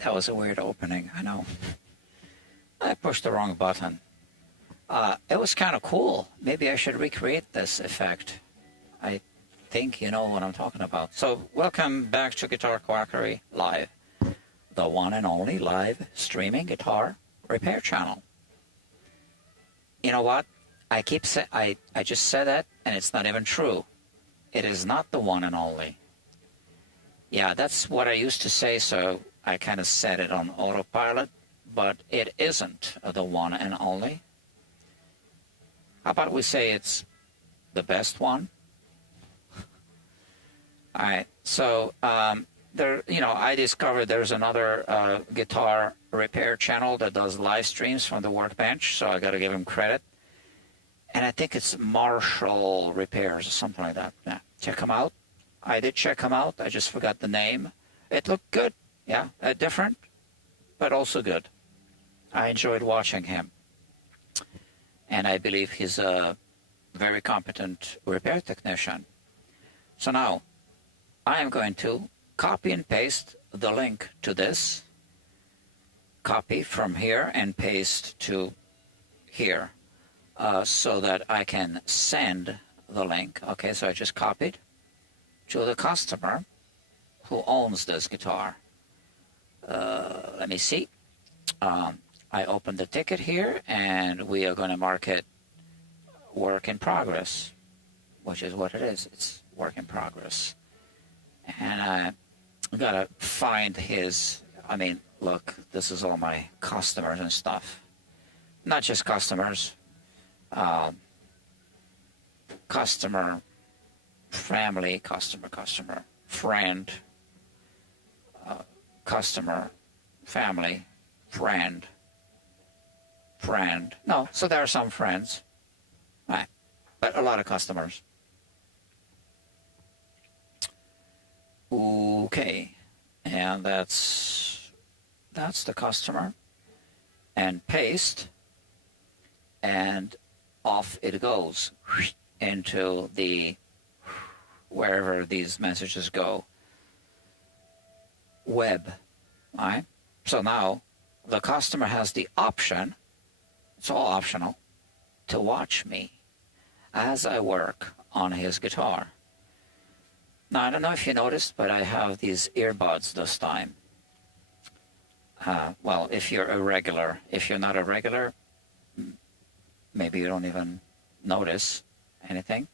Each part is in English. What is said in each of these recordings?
That was a weird opening, I know. I pushed the wrong button. It was kind of cool. Maybe I should recreate this effect. I think you know what I'm talking about. So welcome back to Guitar Quackery Live, the one and only live streaming guitar repair channel. You know what? I just said that, and it's not even true. It is not the one and only. Yeah, that's what I used to say, so I kind of said it on autopilot, but it isn't the one and only. How about we say it's the best one? All right, so I discovered there's another guitar repair channel that does live streams from the workbench, so I got to give him credit. And I think it's Marshall Repairs or something like that. Yeah, check him out. I did check him out. I just forgot the name. It looked good. Yeah, different, but also good. I enjoyed watching him. And I believe he's a very competent repair technician. So now, I am going to copy and paste the link to this. Copy from here and paste to here. So that I can send the link. Okay, so I just copied to the customer who owns this guitar. Let me see. I opened the ticket here, and we are going to mark it work in progress, which is what it is. It's work in progress. And I got to find his, look, this is all my customers and stuff. Not just customers. Customer, family, customer, friend, customer, family, friend. No, so there are some friends, right, but a lot of customers. Okay, and that's the customer, and paste, and off it goes into the wherever these messages go. Web. All right. So now the customer has the option, it's all optional, to watch me as I work on his guitar. Now, I don't know if you noticed, but I have these earbuds this time. Well, if you're a regular. If you're not a regular, maybe you don't even notice anything.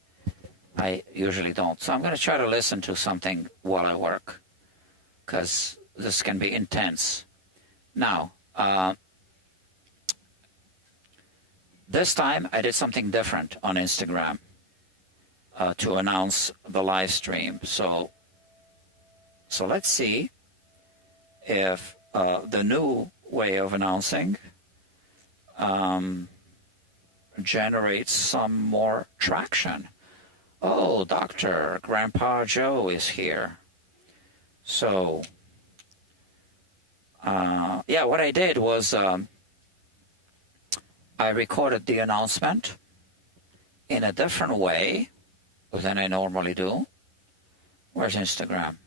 I usually don't. So I'm going to try to listen to something while I work, because this can be intense. Now, this time I did something different on Instagram to announce the live stream. So let's see if the new way of announcing generates some more traction. Oh, Dr. Grandpa Joe is here. So, yeah, what I did was I recorded the announcement in a different way than I normally do. Where's Instagram?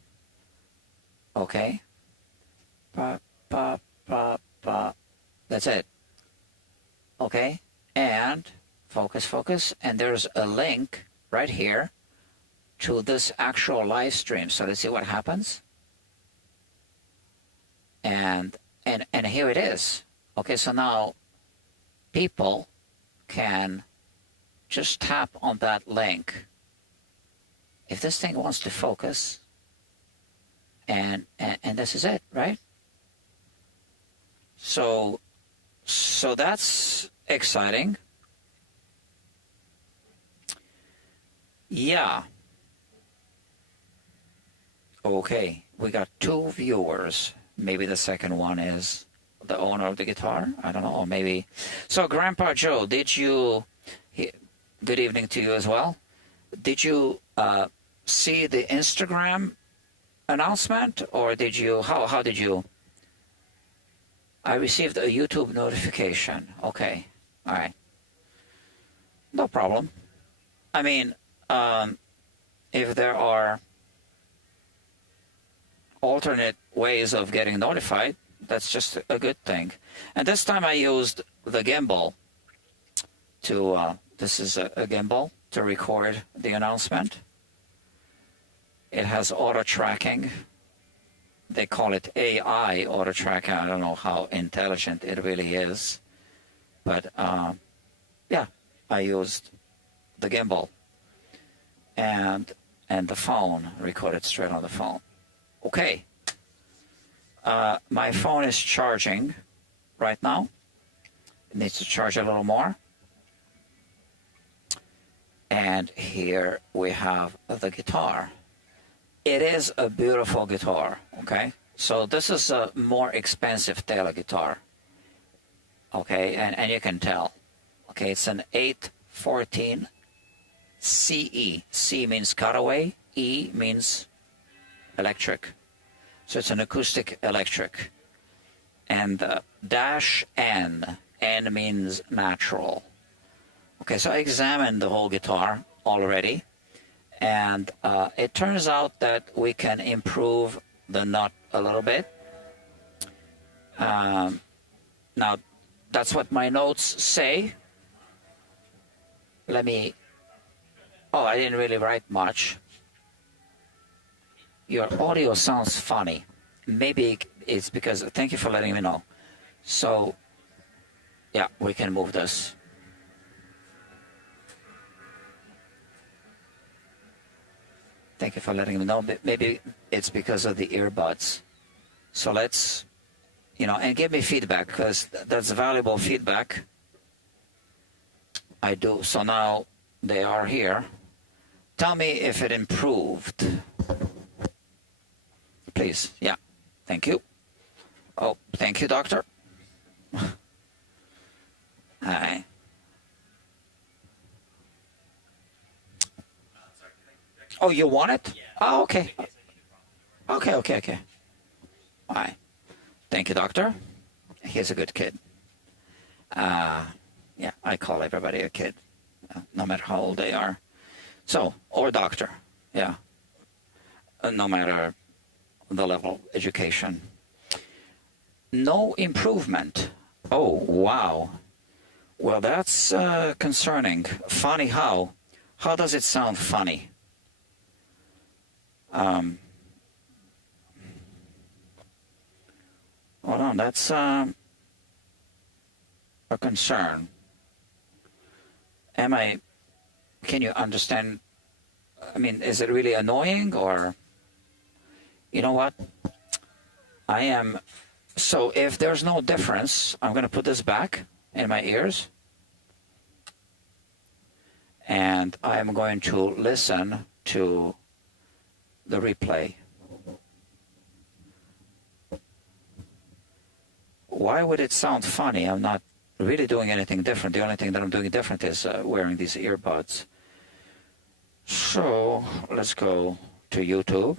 Okay. That's it. Okay. And focus. And there's a link right here to this actual live stream. So let's see what happens. And here it is. Okay, so now people can just tap on that link. If this thing wants to focus, and this is it, right? So that's exciting. Yeah. Okay, we got 2 viewers. Maybe the second one is the owner of the guitar. I don't know, or maybe. So, Grandpa Joe, did you? Good evening to you as well. Did you see the Instagram announcement, or did you? How did you? I received a YouTube notification. Okay, all right, no problem. I mean, if there are alternate ways of getting notified, that's just a good thing. And this time I used the gimbal to, this is a gimbal to record the announcement. It has auto tracking. They call it AI auto tracking. I don't know how intelligent it really is. But yeah, I used the gimbal and the phone, recorded straight on the phone. Okay. My phone is charging right now. It needs to charge a little more. And here we have the guitar. It is a beautiful guitar, okay? So this is a more expensive Taylor guitar, okay? And you can tell, okay? It's an 814 CE. C means cutaway, E means electric. So it's an acoustic electric. And dash N, N means natural. Okay, so I examined the whole guitar already. And it turns out that we can improve the nut a little bit. Now, that's what my notes say. Let me... Oh, I didn't really write much. Your audio sounds funny. Maybe it's because... Thank you for letting me know. So, yeah, we can move this. Thank you for letting me know. Maybe it's because of the earbuds. So let's, and give me feedback, because that's valuable feedback. I do. So now they are here. Tell me if it improved. Please. Yeah. Thank you. Oh, thank you, doctor. Hi. Oh, you want it? Oh, okay. Okay. All right. Thank you, doctor. He's a good kid. Yeah, I call everybody a kid, no matter how old they are. So, or doctor, yeah, no matter the level of education. No improvement. Oh, wow. Well, that's concerning. Funny how? How does it sound funny? Hold on, that's a concern. Can you understand? I mean, is it really annoying, or, you know what? So if there's no difference, I'm going to put this back in my ears. And I'm going to listen to the replay. Why would it sound funny? I'm not really doing anything different. The only thing that I'm doing different is wearing these earbuds. So let's go to YouTube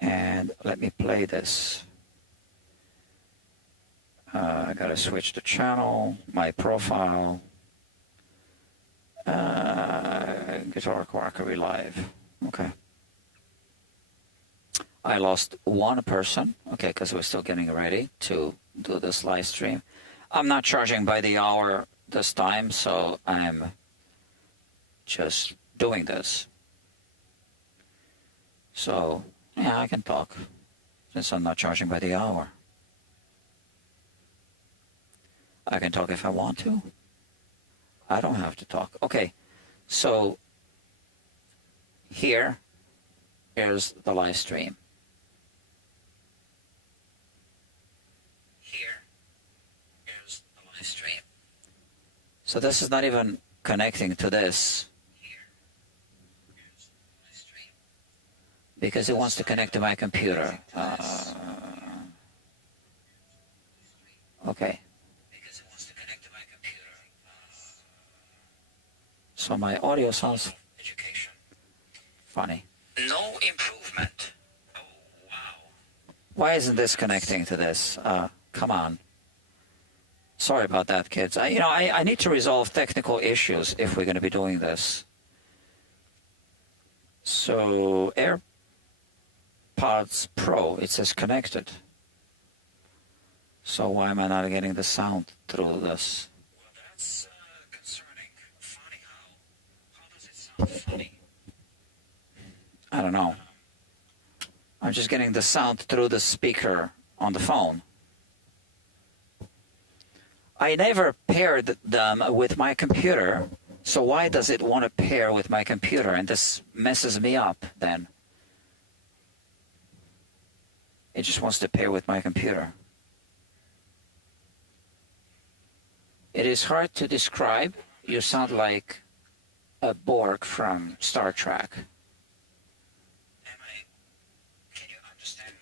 and let me play this. I gotta switch the channel, my profile, Guitar Quackery Live. Okay. I lost one person, okay, because we're still getting ready to do this live stream. I'm not charging by the hour this time, so I'm just doing this. So, yeah, I can talk, since I'm not charging by the hour. I can talk if I want to. I don't have to talk. Okay, so here is the live stream. So this is not even connecting to this, because it wants to connect to my computer. Okay. So my audio sounds funny. No improvement. Oh, wow. Why isn't this connecting to this? Come on. Sorry about that, kids. I need to resolve technical issues if we're going to be doing this. So AirPods Pro, it says connected. So why am I not getting the sound through this? Well, that's concerning. Funny how does it sound funny? I don't know. I'm just getting the sound through the speaker on the phone. I never paired them with my computer, so why does it want to pair with my computer? And this messes me up then. It just wants to pair with my computer. It is hard to describe. You sound like a Borg from Star Trek. Can you understand?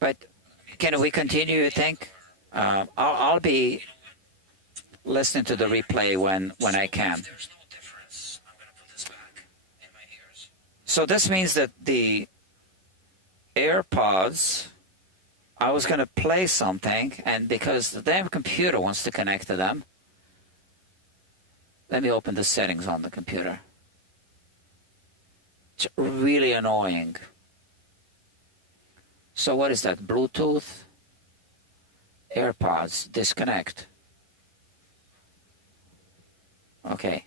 But can we continue, you think? I'll be listening to the replay when I can. There's no difference. I'm going to put this back in my ears. So this means that the AirPods, I was going to play something, and because the damn computer wants to connect to them, let me open the settings on the computer. It's really annoying. So what is that? Bluetooth? AirPods, disconnect. Okay,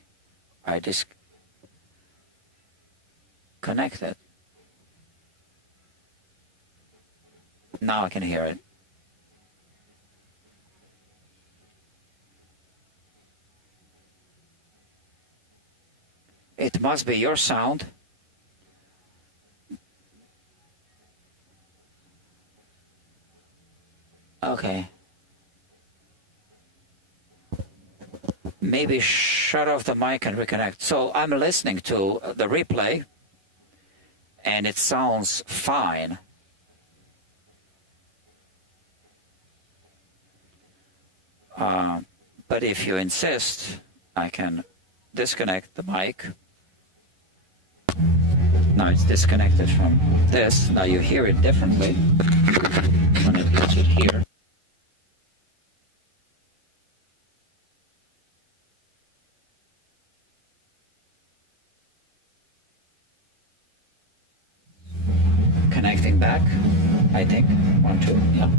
I disconnected. Now I can hear it. It must be your sound. Okay. Maybe shut off the mic and reconnect. So I'm listening to the replay, and it sounds fine. But if you insist, I can disconnect the mic. Now it's disconnected from this. Now you hear it differently when it puts it here. Connecting back, I think. 1, 2, yeah.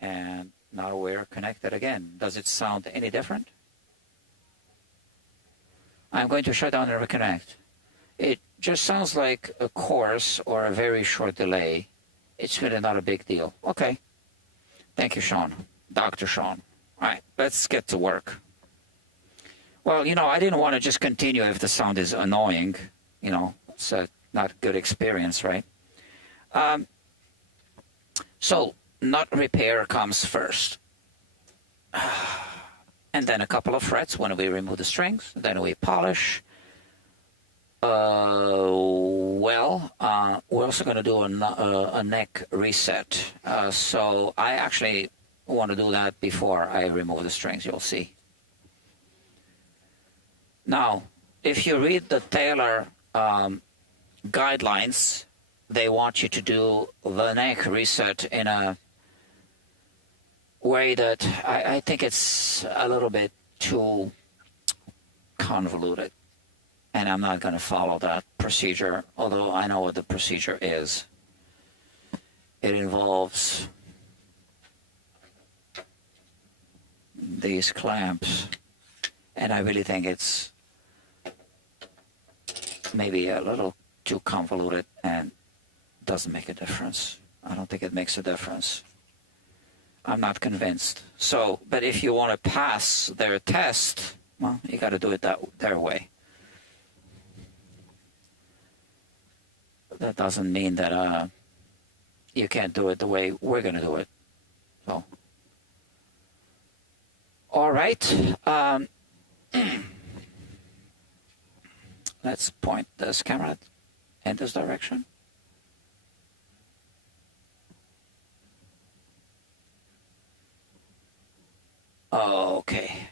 And now we're connected again. Does it sound any different? I'm going to shut down and reconnect. It just sounds like a coarse or a very short delay. It's really not a big deal. Okay. Thank you, Sean. Dr. Sean. All right, let's get to work. Well, I didn't want to just continue if the sound is annoying. It's not a good experience, right? So nut repair comes first. And then a couple of frets when we remove the strings. Then we polish. We're also going to do a neck reset. So I actually want to do that before I remove the strings, you'll see. Now, if you read the Taylor guidelines, they want you to do the neck reset in a way that I think it's a little bit too convoluted. And I'm not going to follow that procedure, although I know what the procedure is. It involves these clamps, and I really think it's maybe a little too convoluted and doesn't make a difference. I don't think it makes a difference. I'm not convinced. So, but if you want to pass their test, well, you got to do it their way. That doesn't mean that you can't do it the way we're going to do it. So, all right. Let's point this camera in this direction. Okay.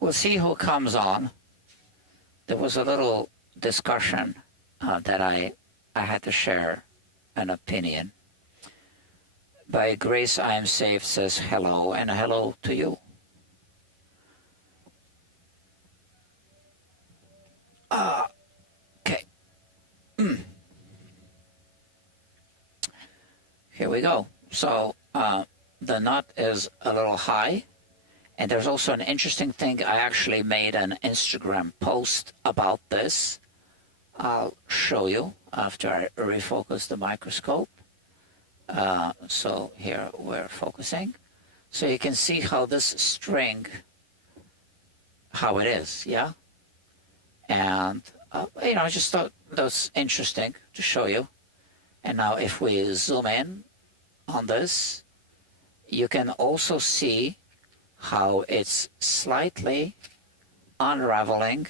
We'll see who comes on. There was a little discussion that I had to share an opinion. By Grace, I am safe says hello, and hello to you. here we go. So the nut is a little high. And there's also an interesting thing. I actually made an Instagram post about this. I'll show you after I refocus the microscope. So here we're focusing. So you can see how this string, how it is, yeah? And, I just thought that was interesting to show you. And now if we zoom in on this, you can also see how it's slightly unraveling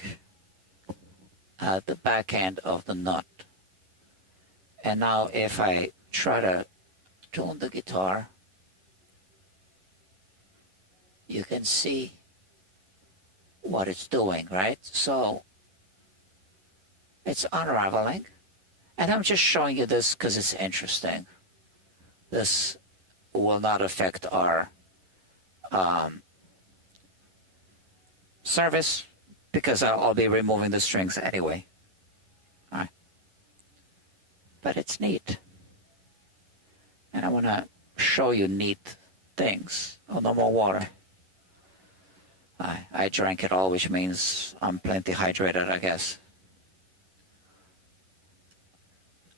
at the back end of the nut. And now if I try to tune the guitar, you can see what it's doing, right? So it's unraveling. And I'm just showing you this because it's interesting. This will not affect our service because I'll be removing the strings anyway. All right. But it's neat. And I want to show you neat things. Oh, no more water. I drank it all, which means I'm plenty hydrated, I guess.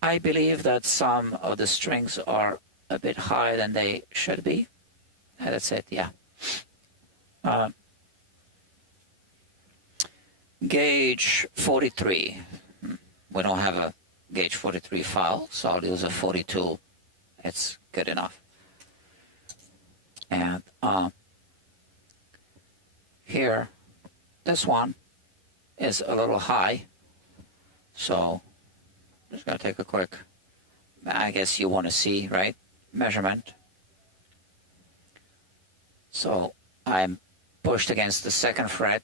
I believe that some of the strings are a bit higher than they should be. That's it, yeah. Gauge 43. We don't have a gauge 43 file, so I'll use a 42. It's good enough. And here, this one is a little high, so just gonna take a quick, I guess you want to see, right, measurement. So I'm pushed against the second fret,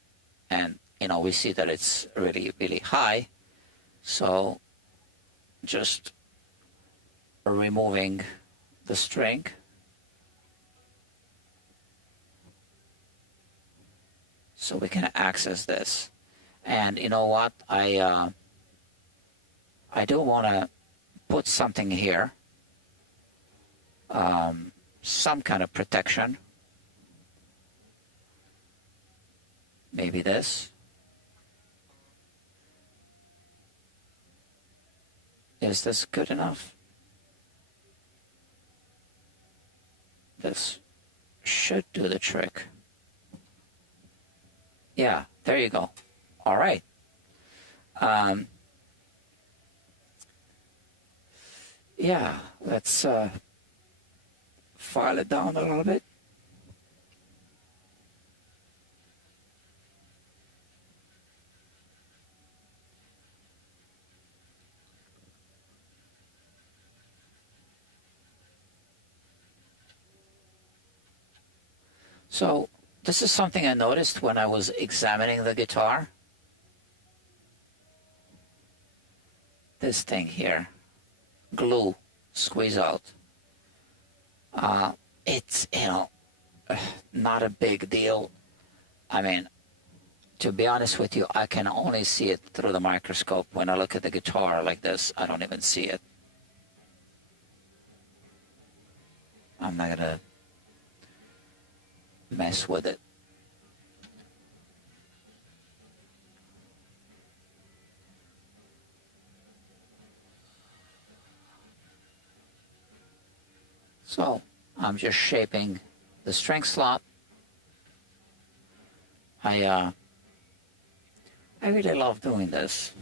and we see that it's really, really high. So just removing the string. So we can access this. And you know what? I do want to put something here. Some kind of protection. Maybe this. Is this good enough? This should do the trick. Yeah, there you go. All right. Yeah, let's file it down a little bit. So this is something I noticed when I was examining the guitar. This thing here, glue, squeeze out. It's, not a big deal. I mean, to be honest with you, I can only see it through the microscope. When I look at the guitar like this, I don't even see it. I'm not gonna mess with it. So I'm just shaping the string slot. I really love doing this,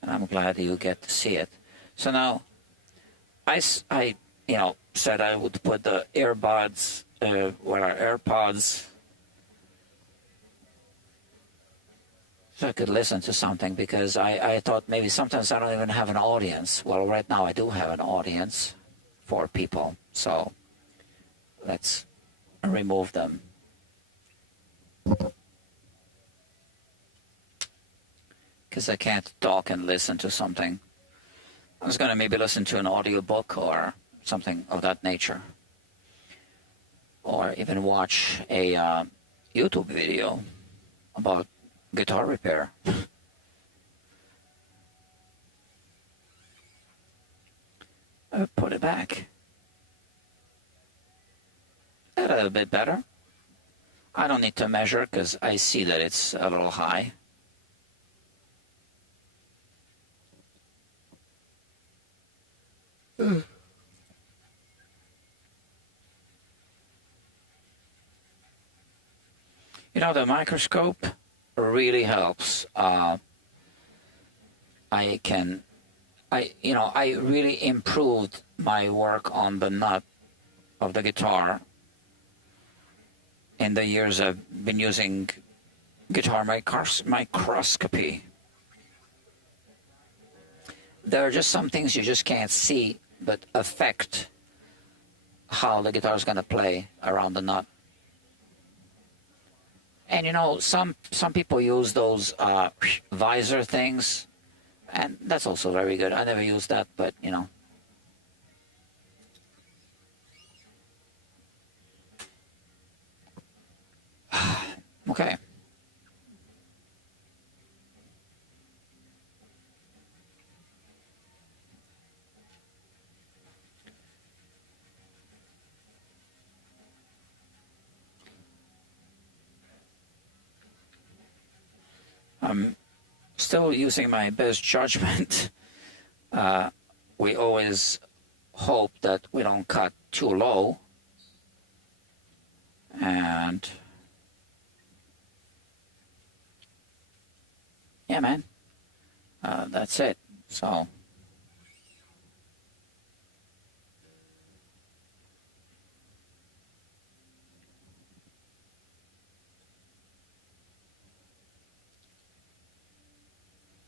and I'm glad you get to see it. So now I said I would put the earbuds, AirPods, so I could listen to something, because I thought maybe sometimes I don't even have an audience. Well, right now I do have an audience, 4 people, so let's remove them. Because I can't talk and listen to something. I was going to maybe listen to an audiobook or something of that nature. Or even watch a YouTube video about guitar repair. Put it back. A little bit better. I don't need to measure because I see that it's a little high. You know, the microscope really helps. I really improved my work on the nut of the guitar in the years I've been using guitar microscopy. There are just some things you just can't see but affect how the guitar is going to play around the nut. And you know, some people use those visor things, and that's also very good. I never used that, but you know. Okay. I'm still using my best judgment. We always hope that we don't cut too low. And yeah, man, that's it. So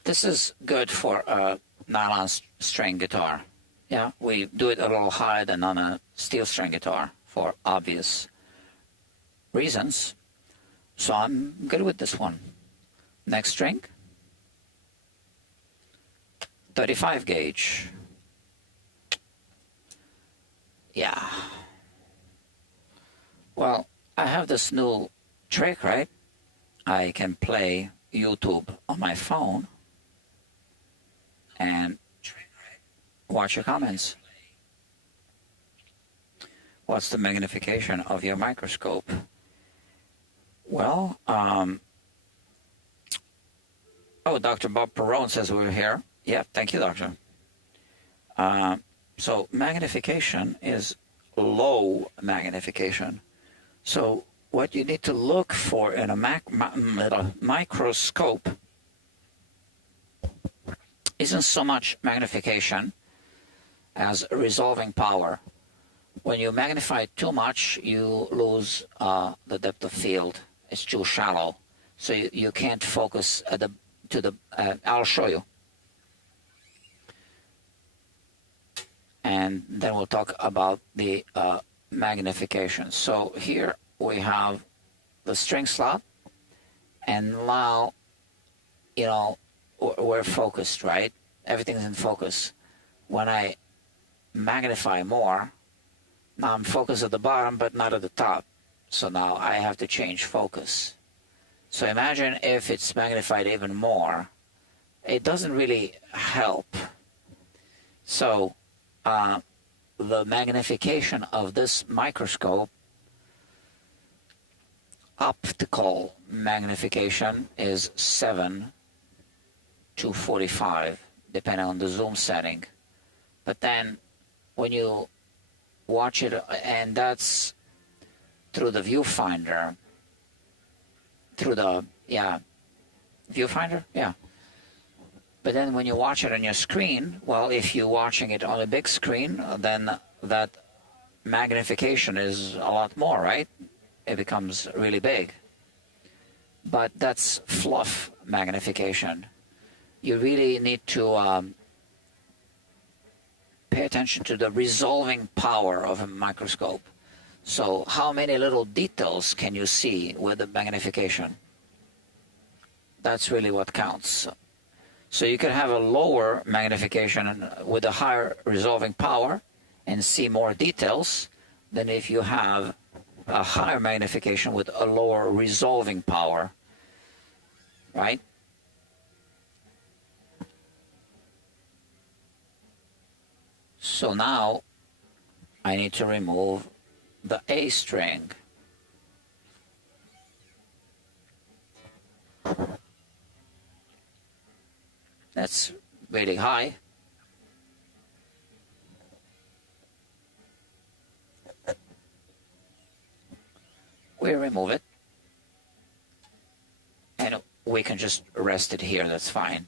this is good for a nylon string guitar. Yeah, we do it a little higher than on a steel string guitar for obvious reasons. So I'm good with this one. Next string, 35 gauge. Yeah. Well, I have this new trick, right? I can play YouTube on my phone and watch your comments. What's the magnification of your microscope? Well, oh, Dr. Bob Perrone says we're here. Yeah, thank you, doctor. So magnification is low magnification. So what you need to look for in a microscope isn't so much magnification as resolving power. When you magnify too much, you lose the depth of field. It's too shallow, so you can't focus at I'll show you. And then we'll talk about the magnification. So here we have the string slot, and now, you know, we're focused, right? Everything's in focus. When I magnify more, now I'm focused at the bottom, but not at the top. So now I have to change focus. So imagine if it's magnified even more. It doesn't really help. So the magnification of this microscope, optical magnification, is 7 to 45, depending on the zoom setting. But then when you watch it, and that's through the viewfinder, viewfinder, yeah. But then when you watch it on your screen, well, if you're watching it on a big screen, then that magnification is a lot more, right? It becomes really big. But that's fluff magnification. You really need to pay attention to the resolving power of a microscope. So how many little details can you see with the magnification? That's really what counts. So you can have a lower magnification with a higher resolving power and see more details than if you have a higher magnification with a lower resolving power, right? So now I need to remove the A string. That's really high. We remove it. And we can just rest it here, that's fine.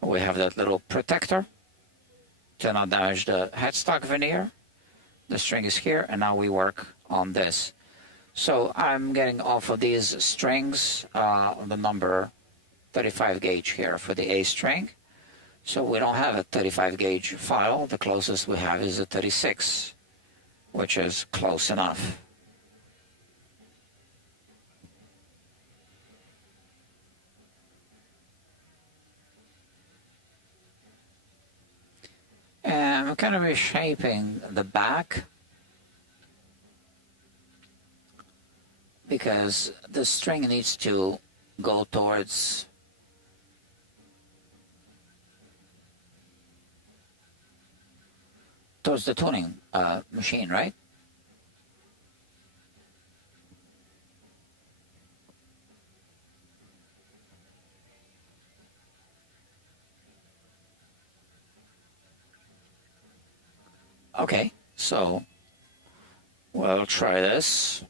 We have that little protector to not damage the headstock veneer. The string is here, and now we work on this. So I'm getting off of these strings the number 35 gauge here for the A string. So we don't have a 35 gauge file. The closest we have is a 36, which is close enough. And I'm kind of reshaping the back because the string needs to go towards the tuning machine, right? Okay, so we'll try this.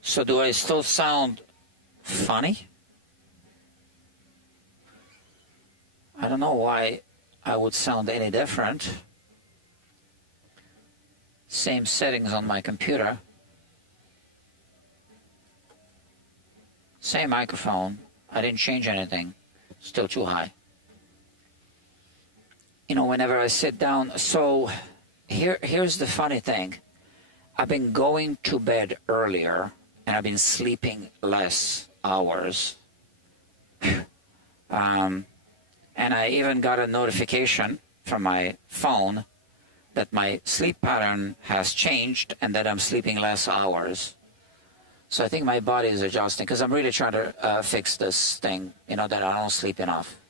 So do I still sound funny? I don't know why I would sound any different. Same settings on my computer. Same microphone. I didn't change anything. Still too high. You know, whenever I sit down, so here's the funny thing. I've been going to bed earlier and I've been sleeping less hours. And I even got a notification from my phone that my sleep pattern has changed and that I'm sleeping less hours. So I think my body is adjusting because I'm really trying to fix this thing, you know, that I don't sleep enough.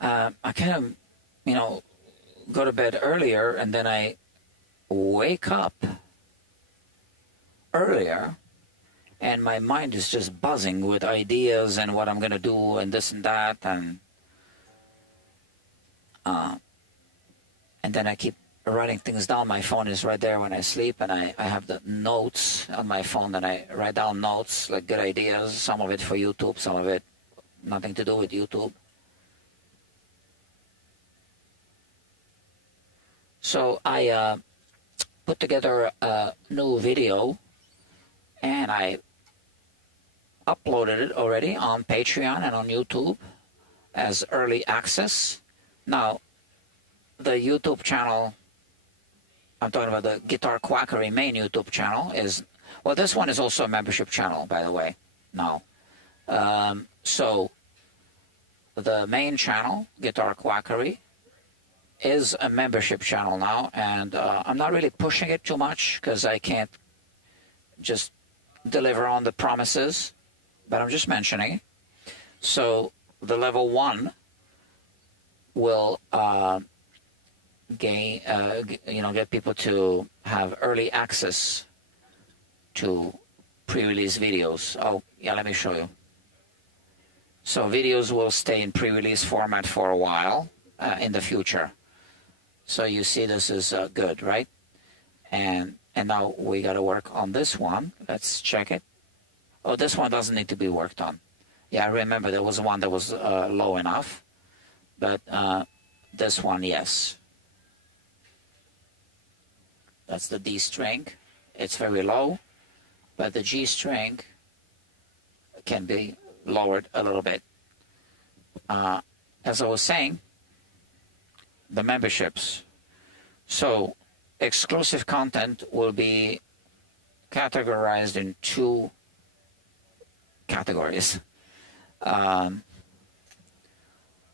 I kind of, you know, go to bed earlier and then I wake up earlier and my mind is just buzzing with ideas and what I'm going to do and this and that, and then I keep writing things down. My phone is right there when I sleep, and I have the notes on my phone, and I write down notes, like good ideas, some of it for YouTube, some of it nothing to do with YouTube. So I put together a new video and I uploaded it already on Patreon and on YouTube as early access. Now, the YouTube channel, I'm talking about the Guitar Quackery main YouTube channel, is, well, this one is also a membership channel, by the way, now. So the main channel, Guitar Quackery, is a membership channel now, and I'm not really pushing it too much because I can't just deliver on the promises, but I'm just mentioning. So the level 1 will get people to have early access to pre-release videos. Oh, yeah, let me show you. So videos will stay in pre-release format for a while in the future. So you see this is good, right? And now we got to work on this one. Let's check it. Oh, this one doesn't need to be worked on. Yeah, I remember there was one that was low enough, but this one, yes. That's the D string. It's very low, but the G string can be lowered a little bit. As I was saying, the memberships. So exclusive content will be categorized in 2 categories.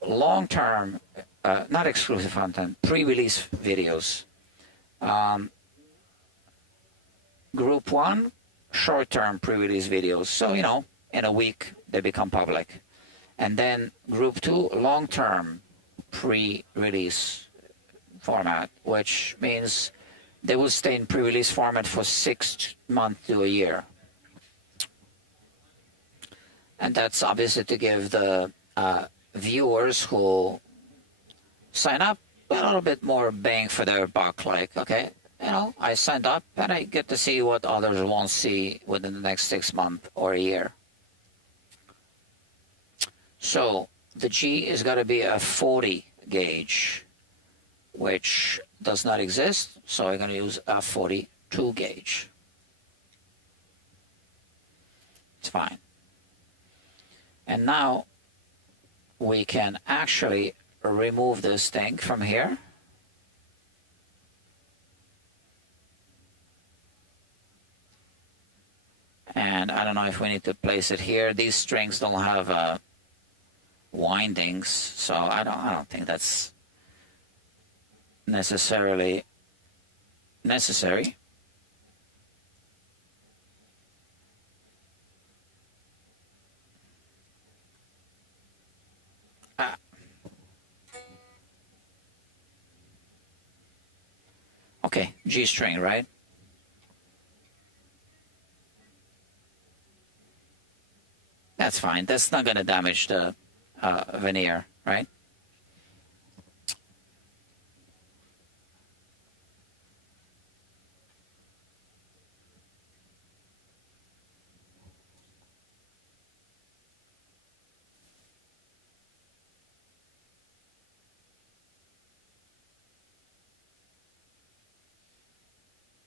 Long-term not exclusive content, pre-release videos. Group one, short-term pre-release videos. So, in a week they become public. And then group two, long-term pre-release format, which means they will stay in pre-release format for 6 months to a year. And that's obviously to give the viewers who sign up a little bit more bang for their buck. Like, okay, I signed up and I get to see what others won't see within the next 6 months or a year. So the G is going to be a 40 gauge, which does not exist. So I'm going to use a 42 gauge. It's fine. And now we can actually remove this thing from here. And I don't know if we need to place it here. These strings don't have windings, so I don't think that's necessarily necessary. Okay, G string, right? That's fine. That's not going to damage the veneer, right?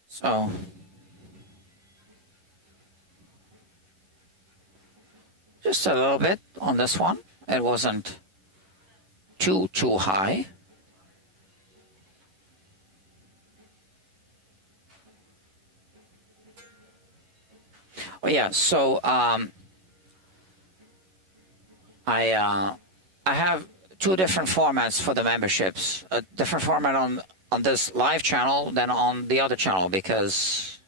So just a little bit on this one. It wasn't too high. Oh yeah, so I have 2 different formats for the memberships. A different format on this live channel than on the other channel, because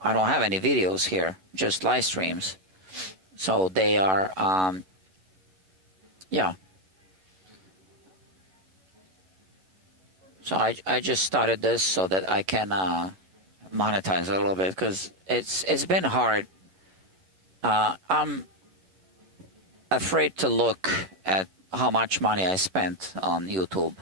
I don't have any videos here, just live streams. So they are, yeah. So I just started this so that I can monetize a little bit, because it's been hard. I'm afraid to look at how much money I spent on YouTube.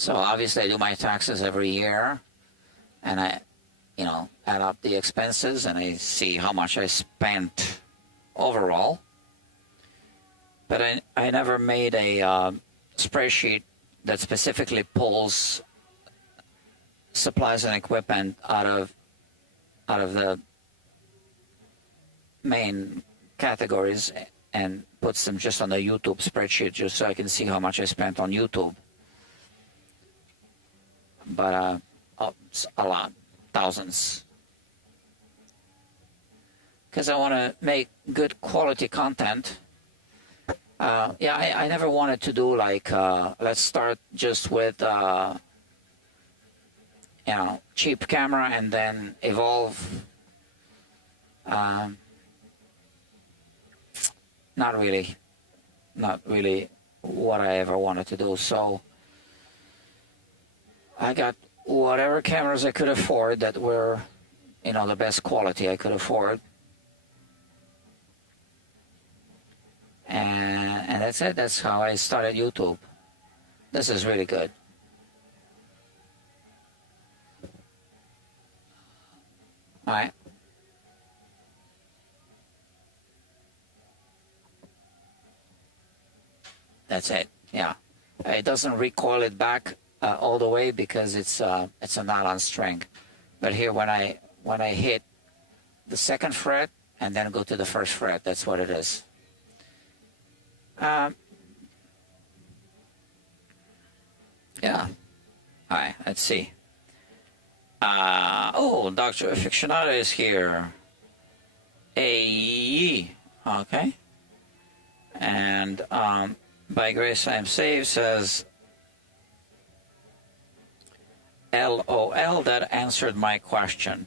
So obviously I do my taxes every year, and I, add up the expenses and I see how much I spent overall. But I never made a spreadsheet that specifically pulls supplies and equipment out of the main categories and puts them just on the YouTube spreadsheet, just so I can see how much I spent on YouTube. But a lot, thousands, because I want to make good quality content. Yeah, I never wanted to do like let's start just with cheap camera and then evolve. Not really what I ever wanted to do. So I got whatever cameras I could afford that were, the best quality I could afford. And that's it. That's how I started YouTube. This is really good. All right. That's it. Yeah. It doesn't recoil it back all the way, because it's a nylon string. But here, when I hit the second fret and then go to the first fret, that's what it is. Yeah. All right. Let's see. Oh, Dr. Aficionado is here. Okay. And by grace I am saved says, LOL, that answered my question.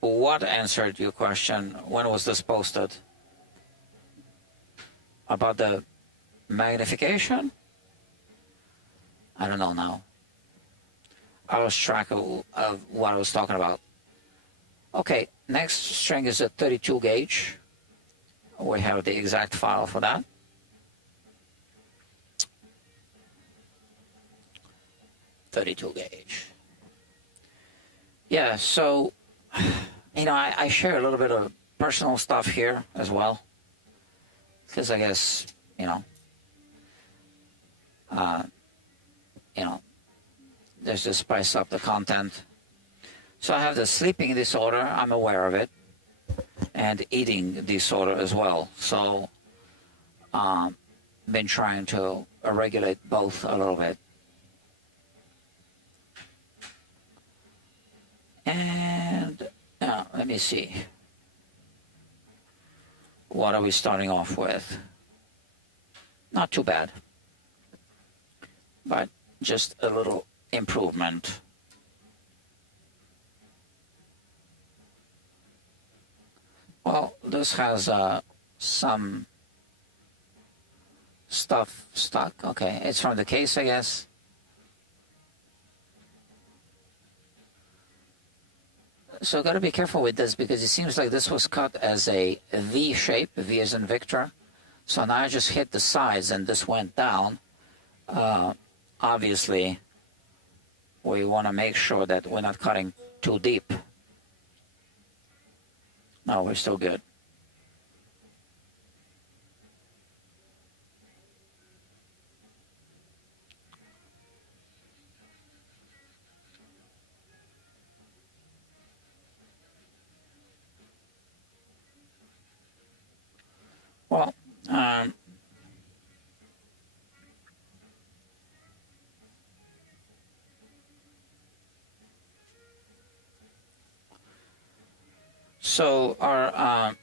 What answered your question? When was this posted? About the magnification? I don't know now. I lost track of what I was talking about. Okay, next string is a 32 gauge. We have the exact file for that. .32 gauge. Yeah, so, I share a little bit of personal stuff here as well, because I guess, there's to spice up the content. So I have the sleeping disorder, I'm aware of it, and eating disorder as well. So, been trying to regulate both a little bit. And let me see. What are we starting off with? Not too bad, but just a little improvement. Well, this has some stuff stuck. Okay, it's from the case, I guess. So got to be careful with this because it seems like this was cut as a V shape, V as in Victor. So now I just hit the sides and this went down. Obviously, we want to make sure that we're not cutting too deep. No, we're still good. Well, so our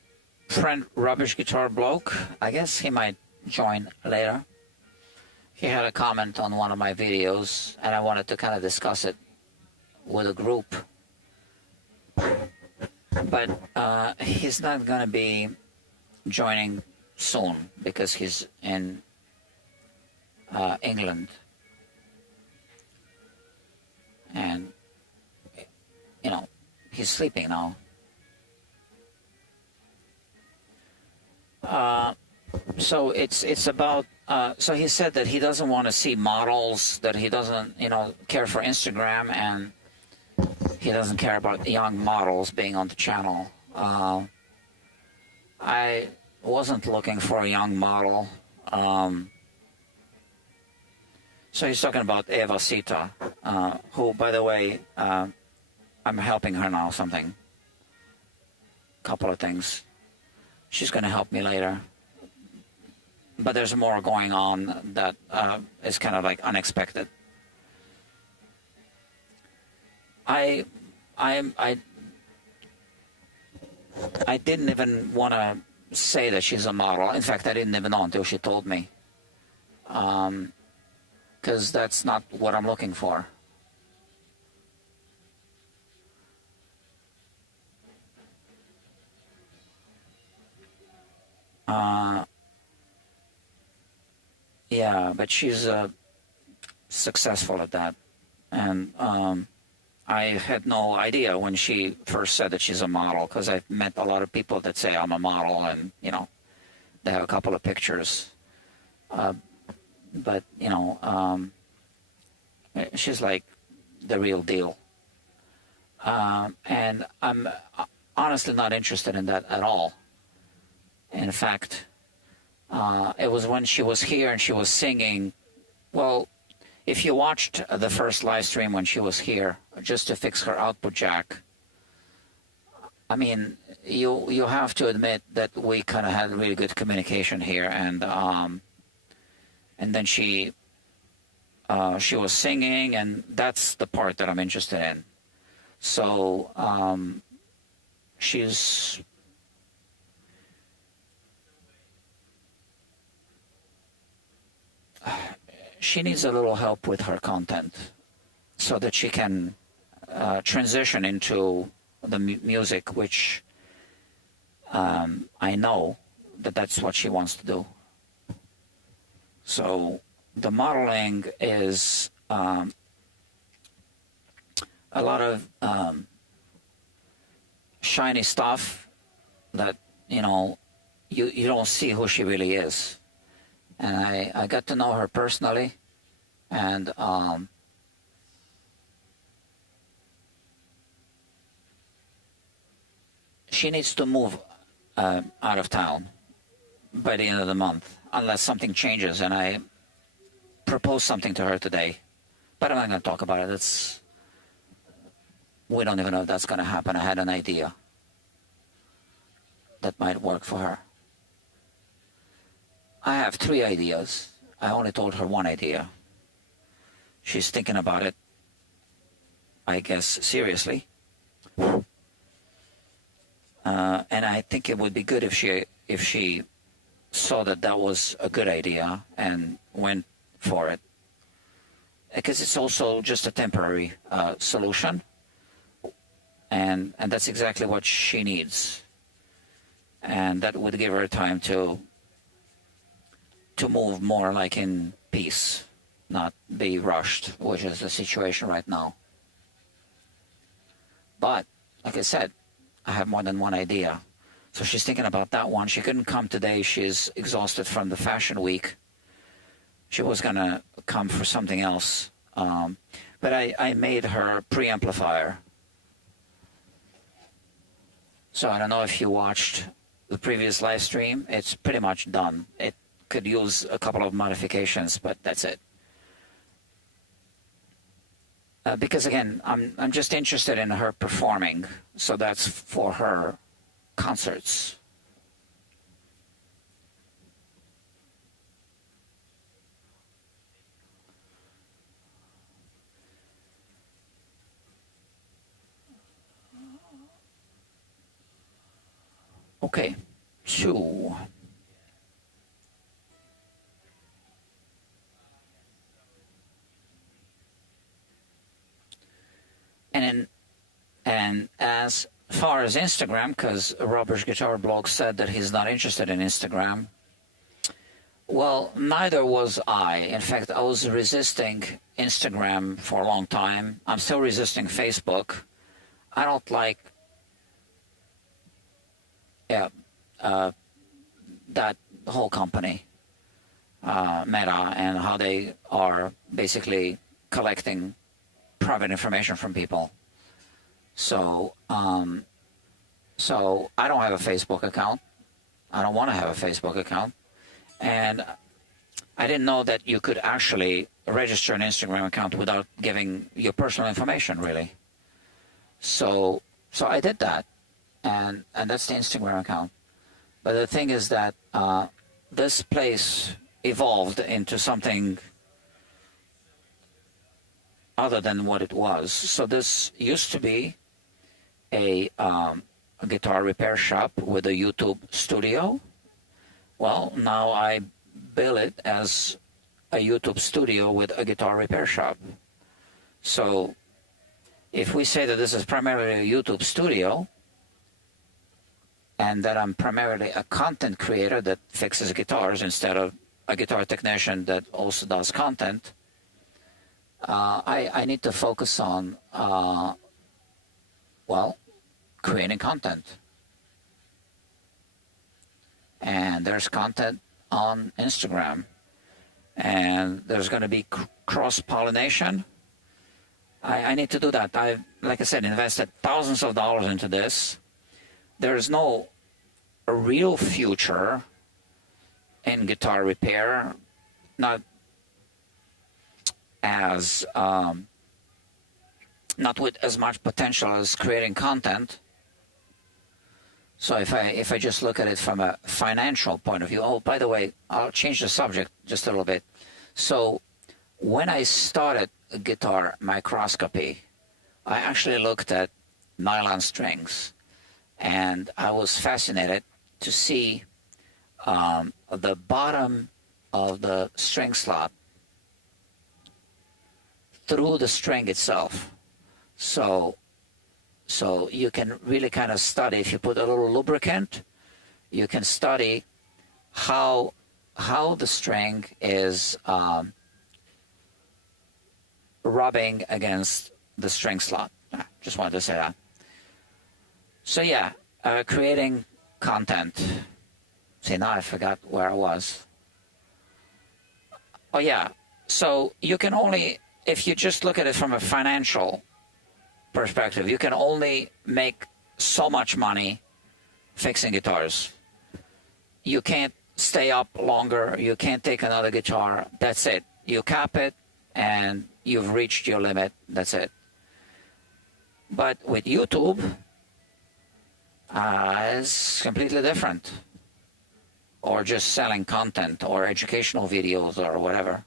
friend Rubbish Guitar Bloke, I guess he might join later. He had a comment on one of my videos, and I wanted to kind of discuss it with a group. But he's not going to be joining soon because he's in England, and he's sleeping now. So it's about so he said that he doesn't want to see models, that he doesn't care for Instagram, and he doesn't care about young models being on the channel. I wasn't looking for a young model. So he's talking about Eva Sita, who, by the way, I'm helping her now something. Couple of things. She's going to help me later. But there's more going on that is kind of like unexpected. I didn't even want to say that she's a model. In fact, I didn't even know until she told me. Because that's not what I'm looking for. Yeah, but she's successful at that. And I had no idea when she first said that she's a model, because I've met a lot of people that say I'm a model, and they have a couple of pictures. But she's like the real deal. And I'm honestly not interested in that at all. In fact, it was when she was here and she was singing. Well, if you watched the first live stream when she was here, just to fix her output jack, I mean, you have to admit that we kind of had really good communication here, and then she was singing, and that's the part that I'm interested in. So she's she needs a little help with her content so that she can transition into the music, which I know that that's what she wants to do. So the modeling is a lot of shiny stuff that, you know, you don't see who she really is. And I got to know her personally, and she needs to move out of town by the end of the month, unless something changes. And I proposed something to her today, but I'm not going to talk about it. We don't even know if that's going to happen. I had an idea that might work for her. I have 3 ideas. I only told her 1 idea. She's thinking about it, I guess, seriously. And I think it would be good if she saw that that was a good idea and went for it, because it's also just a temporary solution, and that's exactly what she needs, and that would give her time to move more like in peace, not be rushed, which is the situation right now. But like I said, I have more than 1 idea. So she's thinking about that one. She couldn't come today. She's exhausted from the fashion week. She was going to come for something else. But I made her preamplifier. So I don't know if you watched the previous live stream. It's pretty much done. It could use a couple of modifications, but that's it. Because again, I'm just interested in her performing, so that's for her concerts. Okay, 2. And as far as Instagram, because Robert's Guitar Blog said that he's not interested in Instagram, well, neither was I. In fact, I was resisting Instagram for a long time. I'm still resisting Facebook. I don't like that whole company, Meta, and how they are basically collecting private information from people. So I don't have a Facebook account. I don't want to have a Facebook account. And I didn't know that you could actually register an Instagram account without giving your personal information, really. So I did that, and that's the Instagram account. But the thing is that this place evolved into something other than what it was. So this used to be a guitar repair shop with a YouTube studio. Well, now I bill it as a YouTube studio with a guitar repair shop. So if we say that this is primarily a YouTube studio and that I'm primarily a content creator that fixes guitars instead of a guitar technician that also does content, I need to focus on, creating content. And there's content on Instagram. And there's going to be cross-pollination. I need to do that. I've, like I said, invested thousands of dollars into this. There's no real future in guitar repair, not with as much potential as creating content. So if I just look at it from a financial point of view, oh, by the way, I'll change the subject just a little bit. So when I started guitar microscopy, I actually looked at nylon strings, and I was fascinated to see the bottom of the string slot through the string itself. So you can really kind of study, if you put a little lubricant, you can study how the string is rubbing against the string slot. Just wanted to say that. So yeah, creating content. See, now I forgot where I was. Oh yeah, so you can only, if you just look at it from a financial perspective, you can only make so much money fixing guitars. You can't stay up longer. You can't take another guitar. That's it. You cap it and you've reached your limit. That's it. But with YouTube, it's completely different. Or just selling content or educational videos or whatever.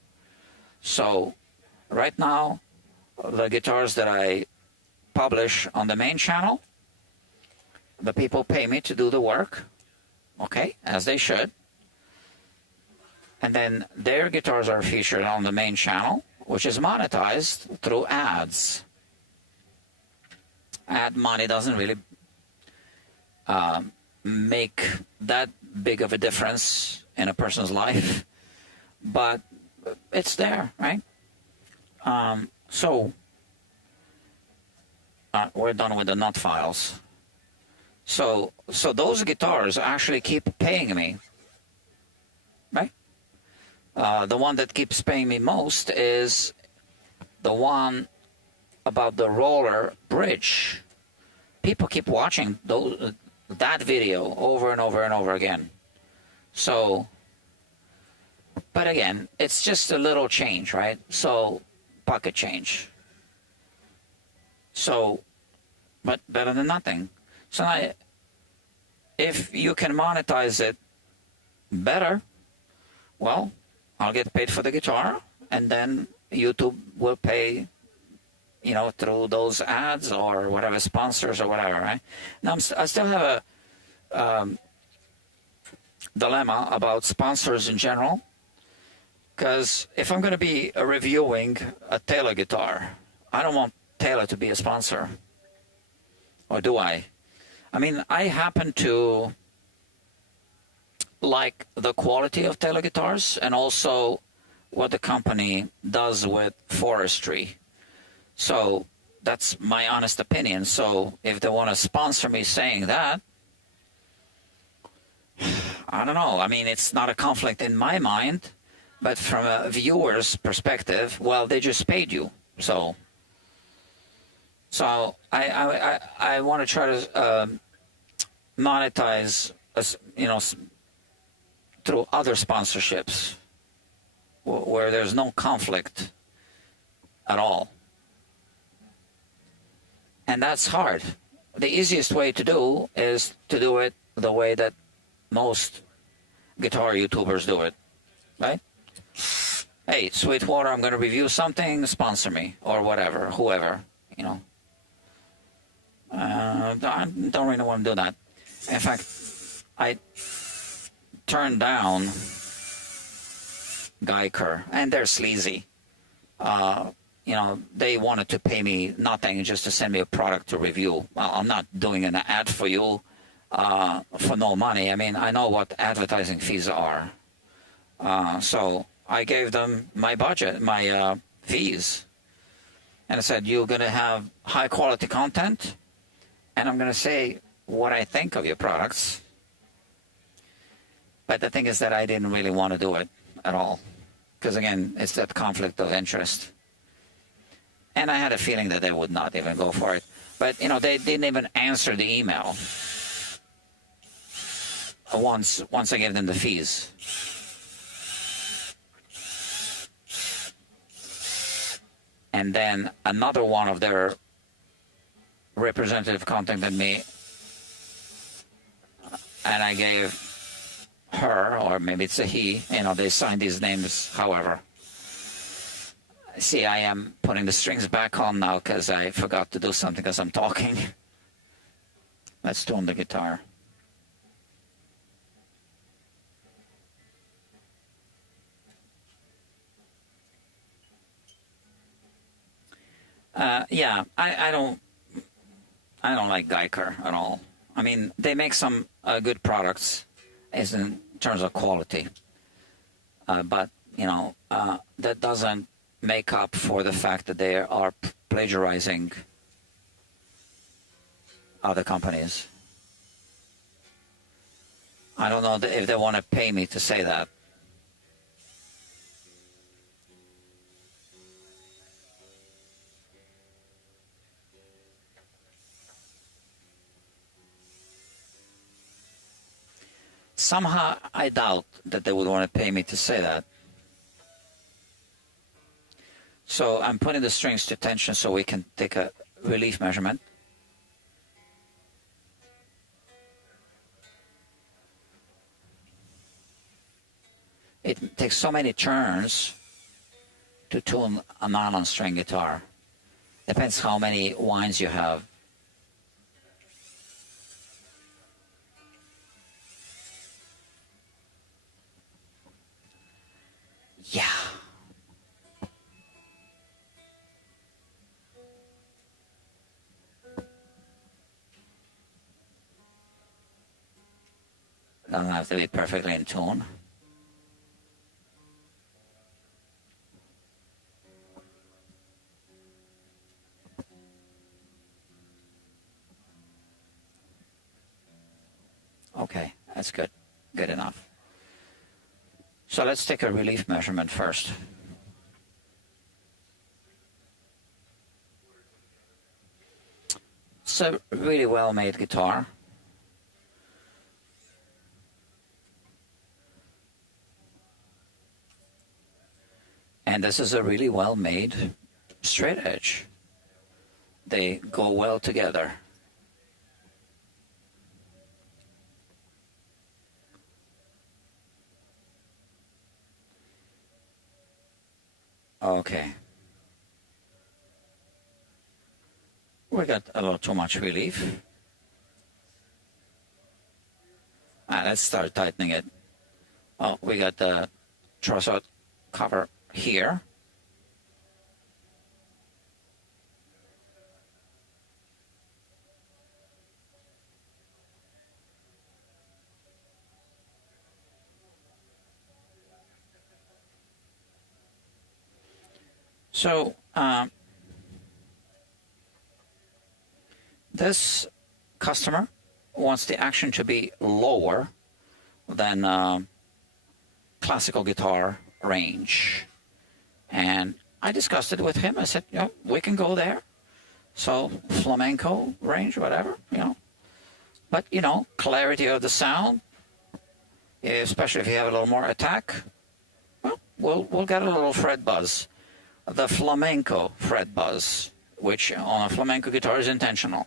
So right now, the guitars that I publish on the main channel, the people pay me to do the work, okay, as they should. And then their guitars are featured on the main channel, which is monetized through ads. Ad money doesn't really make that big of a difference in a person's life, but it's there, right? So we're done with the nut files. So those guitars actually keep paying me, right? The one that keeps paying me most is the one about the roller bridge. People keep watching that video over and over and over again. So, but again, it's just a little change, right? So, pocket change. So, but better than nothing. So now, if you can monetize it better, well, I'll get paid for the guitar, and then YouTube will pay, you know, through those ads or whatever, sponsors or whatever, right? Now, I still have a dilemma about sponsors in general, because if I'm going to be reviewing a Taylor guitar, I don't want Taylor to be a sponsor. Or do I? I mean, I happen to like the quality of Taylor guitars and also what the company does with forestry. So that's my honest opinion. So if they want to sponsor me saying that, I don't know. I mean, it's not a conflict in my mind, but from a viewer's perspective, well, they just paid you. So I want to try to monetize, you know, through other sponsorships where there's no conflict at all. And that's hard. The easiest way to do is to do it the way that most guitar YouTubers do it, right? Hey, Sweetwater, I'm going to review something, sponsor me, or whatever, whoever, you know. I don't really want to do that. In fact, I turned down Geiger, and they're sleazy. You know, they wanted to pay me nothing just to send me a product to review. Well, I'm not doing an ad for you for no money. I mean, I know what advertising fees are. So I gave them my budget, my fees. And I said, you're going to have high quality content, and I'm going to say what I think of your products. But the thing is that I didn't really want to do it at all. Because again, it's that conflict of interest. And I had a feeling that they would not even go for it. But, you know, they didn't even answer the email once I gave them the fees. And then another one of their representative contacted me, and I gave her, or maybe it's a he, you know, they signed these names however. See, I am putting the strings back on now because I forgot to do something as I'm talking. Let's tune the guitar. Yeah, I don't like Geiger at all. I mean, they make some good products, as in terms of quality, but that doesn't make up for the fact that they are plagiarizing other companies. I don't know if they want to pay me to say that. Somehow, I doubt that they would want to pay me to say that. So I'm putting the strings to tension so we can take a relief measurement. It takes so many turns to tune a nylon string guitar. Depends how many winds you have. Yeah. Doesn't have to be perfectly in tune. Okay, that's good. Good enough. So let's take a relief measurement first. It's a really well-made guitar. And this is a really well-made straight edge. They go well together. Okay. We got a little too much relief. Let's start tightening it. Oh, we got the trousseau cover here. So this customer wants the action to be lower than classical guitar range. And I discussed it with him. I said, we can go there. So flamenco range, whatever. But, clarity of the sound, especially if you have a little more attack, well, we'll get a little fret buzz. The flamenco fret buzz, which on a flamenco guitar is intentional.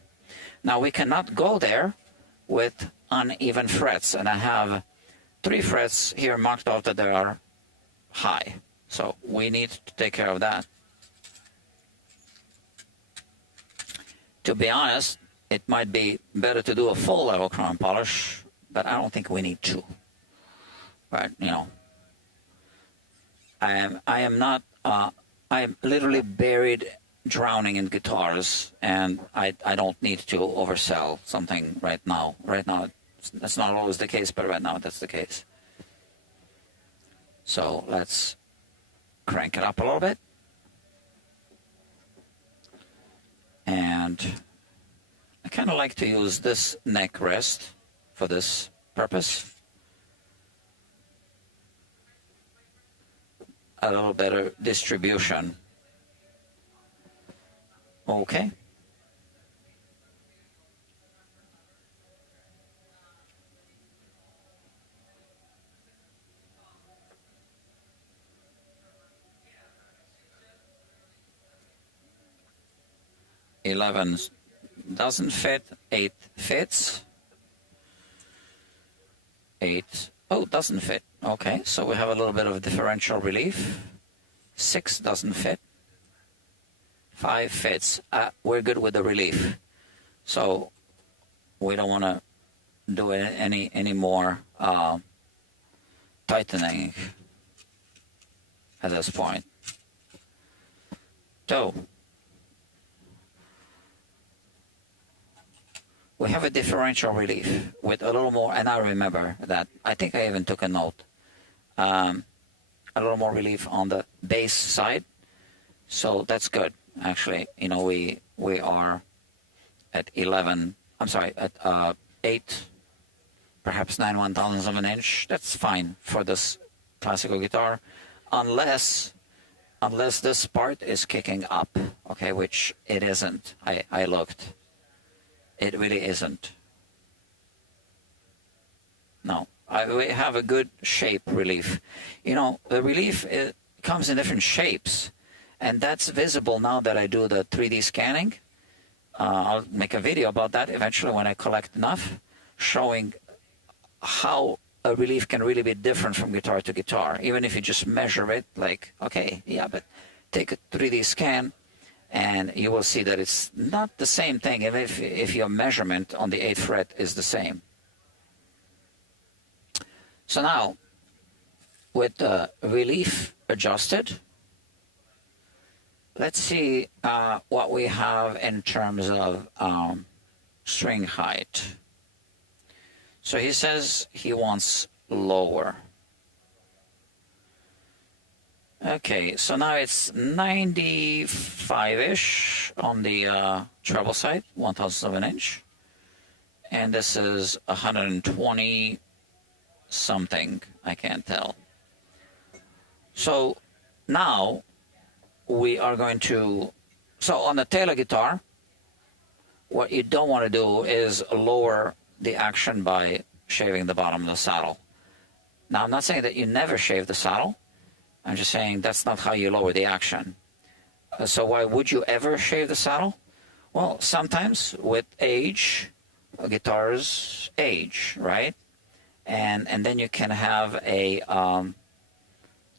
Now, we cannot go there with uneven frets, and I have 3 frets here marked off that they are high. So we need to take care of that. To be honest, it might be better to do a full level crown polish, but I don't think we need to. But, I am not... I'm literally buried, drowning in guitars, and I don't need to oversell something right now. Right now, that's not always the case, but right now that's the case. So let's crank it up a little bit. And I kind of like to use this neck rest for this purpose. A little better distribution. Okay. Eleven doesn't fit. 8 fits. 8. Oh, doesn't fit. Okay, so we have a little bit of differential relief. 6 doesn't fit. 5 fits. We're good with the relief. So we don't want to do any more tightening at this point. So we have a differential relief with a little more, and I remember that. I think I even took a note. A little more relief on the bass side. So that's good. Actually, you know, we are at 11, I'm sorry, at 8, perhaps 9/1000 of an inch. That's fine for this classical guitar, unless this part is kicking up, okay, which it isn't. I looked. It really isn't. No, we have a good shape relief. You know, the relief comes in different shapes, and that's visible now that I do the 3D scanning. I'll make a video about that eventually when I collect enough, showing how a relief can really be different from guitar to guitar, even if you just measure it. Like, okay, yeah, but take a 3D scan, and you will see that it's not the same thing if your measurement on the 8th fret is the same. So now, with the relief adjusted, let's see what we have in terms of string height. So he says he wants lower. Okay, so now it's 95-ish on the treble side, 1/1000 of an inch. And this is 120 something, I can't tell. So now we are going to, so on the Taylor guitar, what you don't want to do is lower the action by shaving the bottom of the saddle. Now, I'm not saying that you never shave the saddle. I'm just saying that's not how you lower the action. So why would you ever shave the saddle? Well, sometimes with age, guitars age, right? And then you can have a,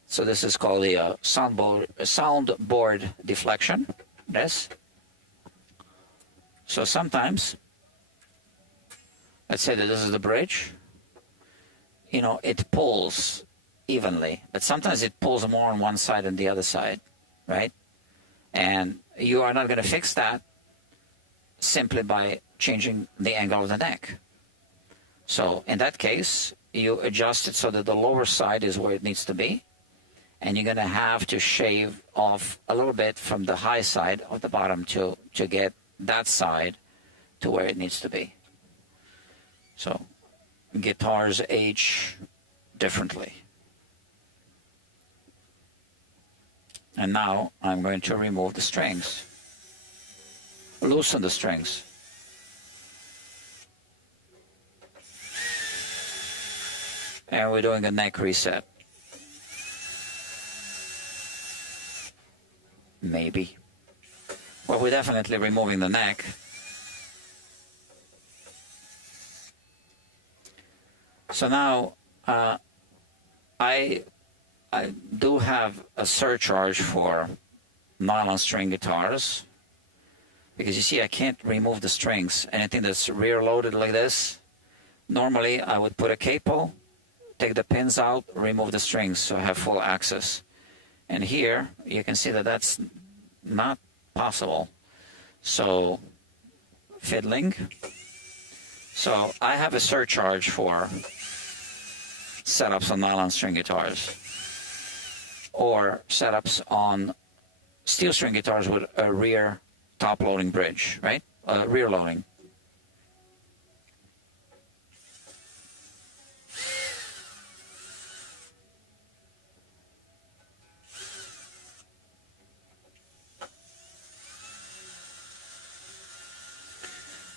so this is called a soundboard deflection, this. So sometimes, let's say that this is the bridge, you know, it pulls evenly, but sometimes it pulls more on one side than the other side, right? And you are not going to fix that simply by changing the angle of the neck. So in that case, you adjust it so that the lower side is where it needs to be, and you're going to have to shave off a little bit from the high side of the bottom to get that side to where it needs to be. So guitars age differently. And now I'm going to remove the strings, loosen the strings. And we're doing a neck reset. Maybe. Well, we're definitely removing the neck. So now I do have a surcharge for nylon string guitars, because you see I can't remove the strings. Anything that's rear loaded like this, normally I would put a capo, take the pins out, remove the strings so I have full access. And here you can see that that's not possible. So fiddling. So I have a surcharge for setups on nylon string guitars, or setups on steel string guitars with a rear top loading bridge, right? Rear loading.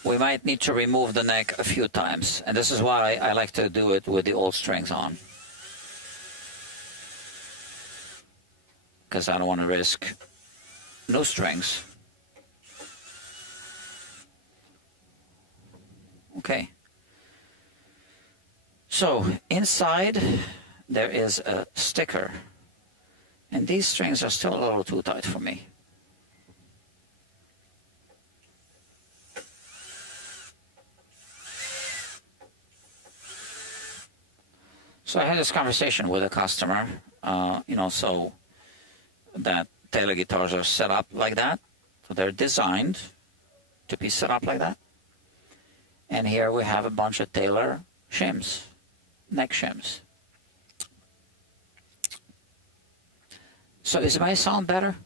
We might need to remove the neck a few times, and this is why I like to do it with the old strings on, because I don't want to risk no strings. Okay. So inside there is a sticker, and these strings are still a little too tight for me. So I had this conversation with a customer, so that Taylor guitars are set up like that. So they're designed to be set up like that. And here we have a bunch of Taylor shims, neck shims. So is my sound better?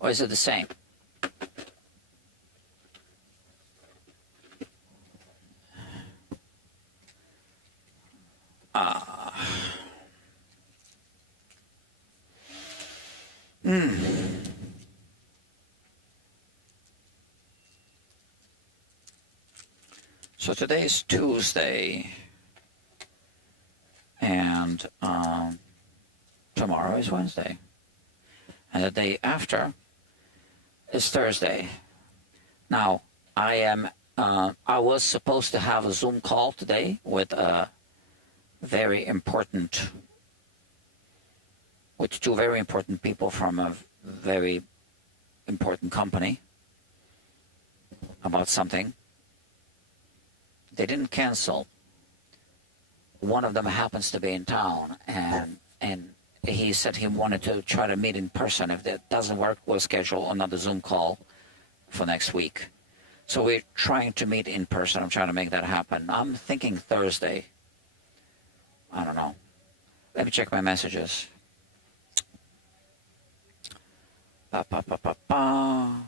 Or is it the same? So today is Tuesday, and tomorrow is Wednesday, and the day after is Thursday. Now, I was supposed to have a Zoom call today with two very important people from a very important company about something. They didn't cancel. One of them happens to be in town, and he said he wanted to try to meet in person. If that doesn't work, we'll schedule another Zoom call for next week. So we're trying to meet in person. I'm trying to make that happen. I'm thinking Thursday. I don't know. Let me check my messages. Ba, ba, ba, ba, ba.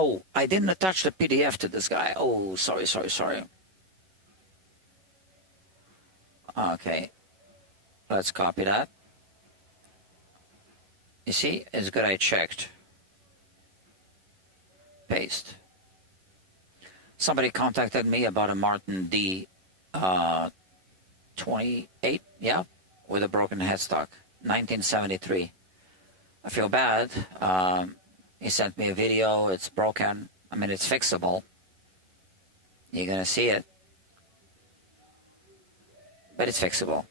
Oh, I didn't attach the PDF to this guy. Oh, sorry. Okay. Let's copy that. You see, it's good I checked. Paste. Somebody contacted me about a Martin D 28, yeah, with a broken headstock, 1973. I feel bad. He sent me a video. It's broken. I mean, it's fixable. You're going to see it. But it's fixable.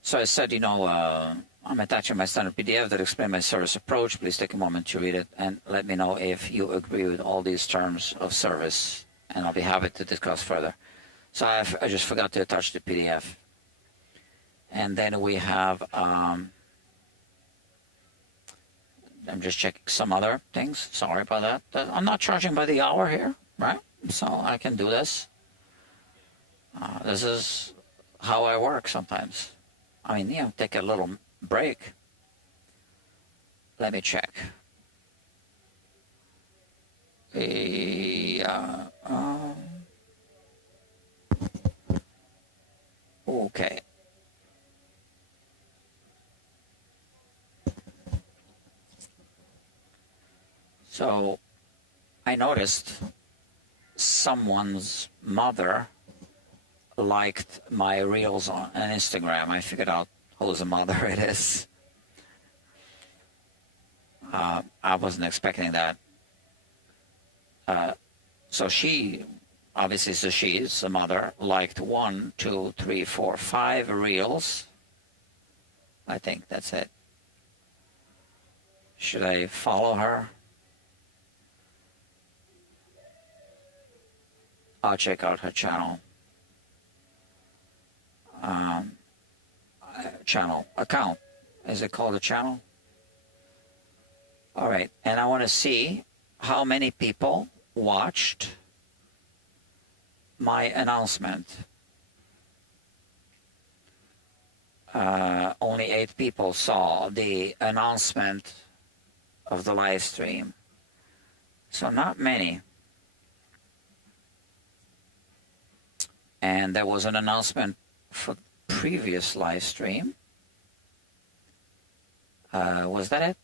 So I said, I'm attaching my standard PDF that explains my service approach. Please take a moment to read it and let me know if you agree with all these terms of service, and I'll be happy to discuss further. So I just forgot to attach the PDF. And then we have, I'm just checking some other things. Sorry about that. I'm not charging by the hour here, right? So I can do this. This is how I work sometimes. I mean, take a little break. Let me check. Okay. So I noticed someone's mother liked my reels on Instagram. I figured out whose mother it is. I wasn't expecting that. So she, obviously, she's the mother, liked 1, 2, 3, 4, 5 reels. I think that's it. Should I follow her? I'll check out her channel. Account. Is it called a channel? All right. And I want to see how many people watched my announcement. Only 8 people saw the announcement of the live stream. So not many. And there was an announcement for the previous live stream. Was that it?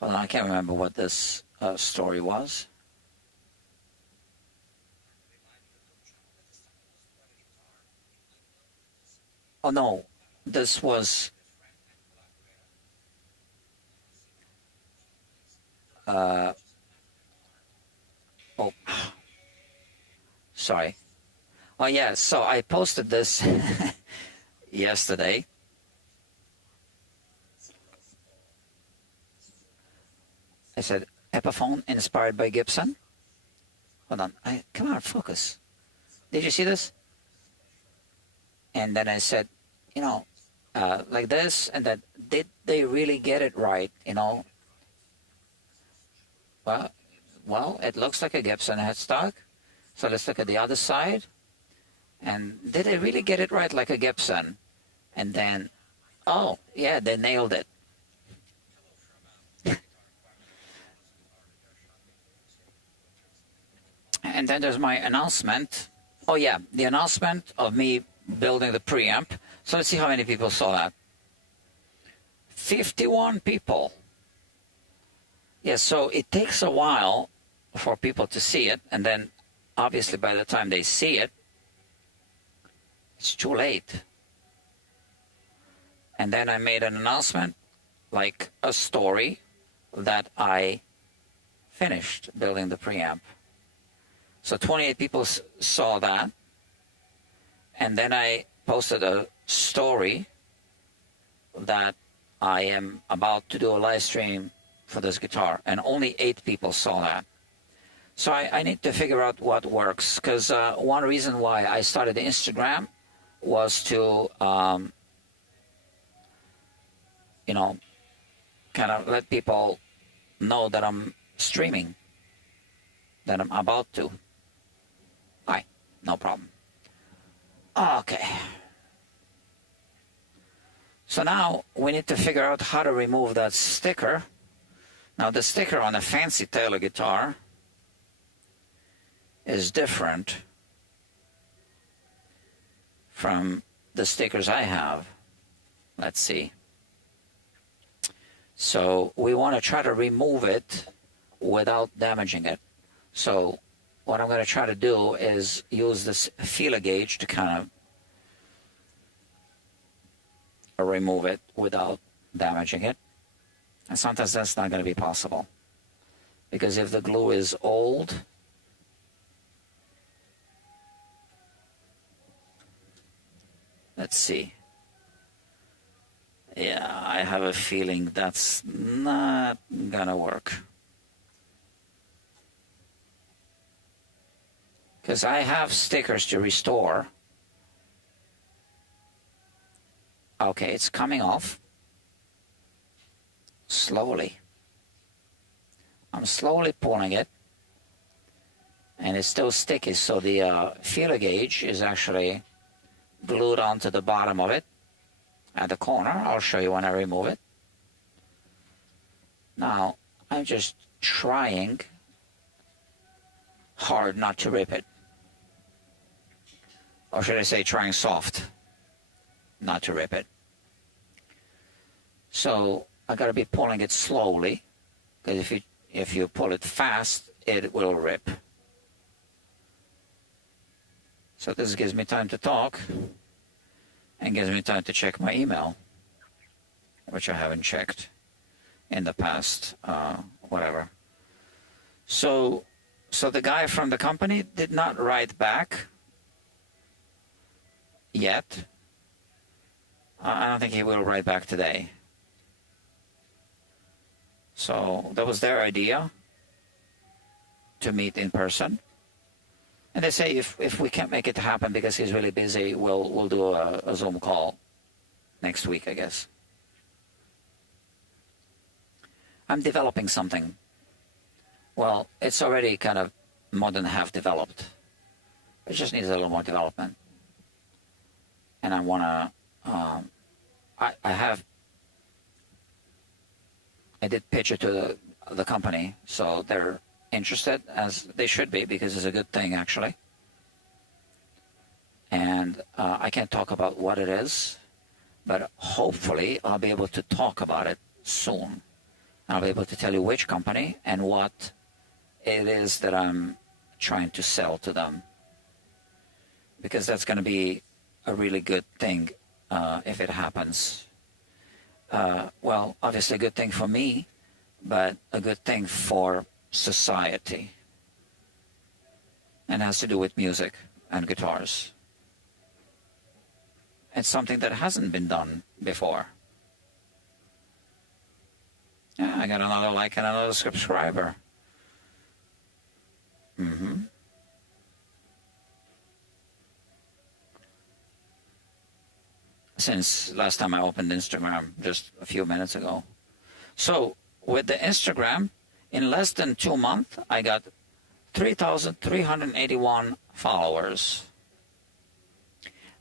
Hold on, I can't remember what this story was. Oh no, this was oh, sorry. Oh yeah, so I posted this yesterday. I said, Epiphone inspired by Gibson. Hold on, come on, focus. Did you see this? And then I said, you know, like this, and that, did they really get it right? You know, well, it looks like a Gibson headstock. So let's look at the other side. And did they really get it right like a Gibson? And then, oh, yeah, they nailed it. And then there's my announcement. Oh, yeah, the announcement of me building the preamp. So let's see how many people saw that. 51 people. Yes, so it takes a while for people to see it, and then obviously by the time they see it, it's too late. And then I made an announcement, like a story, that I finished building the preamp. So 28 people saw that. And then I posted a story that I am about to do a live stream for this guitar. And only 8 people saw that. So I need to figure out what works. Because one reason why I started Instagram was to, you know, kind of let people know that I'm streaming, that I'm about to. Hi, no problem. Okay. So now we need to figure out how to remove that sticker. Now the sticker on a fancy Taylor guitar is different from the stickers I have. Let's see. So we want to try to remove it without damaging it. So what I'm going to try to do is use this feeler gauge to kind of remove it without damaging it. And sometimes that's not going to be possible, because if the glue is old, let's see. Yeah, I have a feeling that's not gonna work. Because I have stickers to restore. Okay, it's coming off. Slowly. I'm slowly pulling it. And it's still sticky, so the feeler gauge is actually glued onto the bottom of it. At the corner. I'll show you when I remove it. Now, I'm just trying hard not to rip it. Or should I say trying soft not to rip it. So I gotta be pulling it slowly, because if you pull it fast, it will rip. So this gives me time to talk. And gives me time to check my email, which I haven't checked in the past, whatever. So the guy from the company did not write back yet. I don't think he will write back today. So that was their idea, to meet in person. And they say if we can't make it happen because he's really busy, we'll do a Zoom call next week, I guess. I'm developing something. Well, it's already kind of more than half developed. It just needs a little more development. And I want to, I did pitch it to the company, so they're interested, as they should be, because it's a good thing, actually. And I can't talk about what it is, but hopefully I'll be able to talk about it soon. I'll be able to tell you which company and what it is that I'm trying to sell to them, because that's going to be a really good thing if it happens. Well, obviously a good thing for me, but a good thing for society, and has to do with music and guitars. It's something that hasn't been done before. Yeah, I got another like and another subscriber. since last time I opened Instagram just a few minutes ago. So with the Instagram, in less than 2 months, I got 3,381 followers.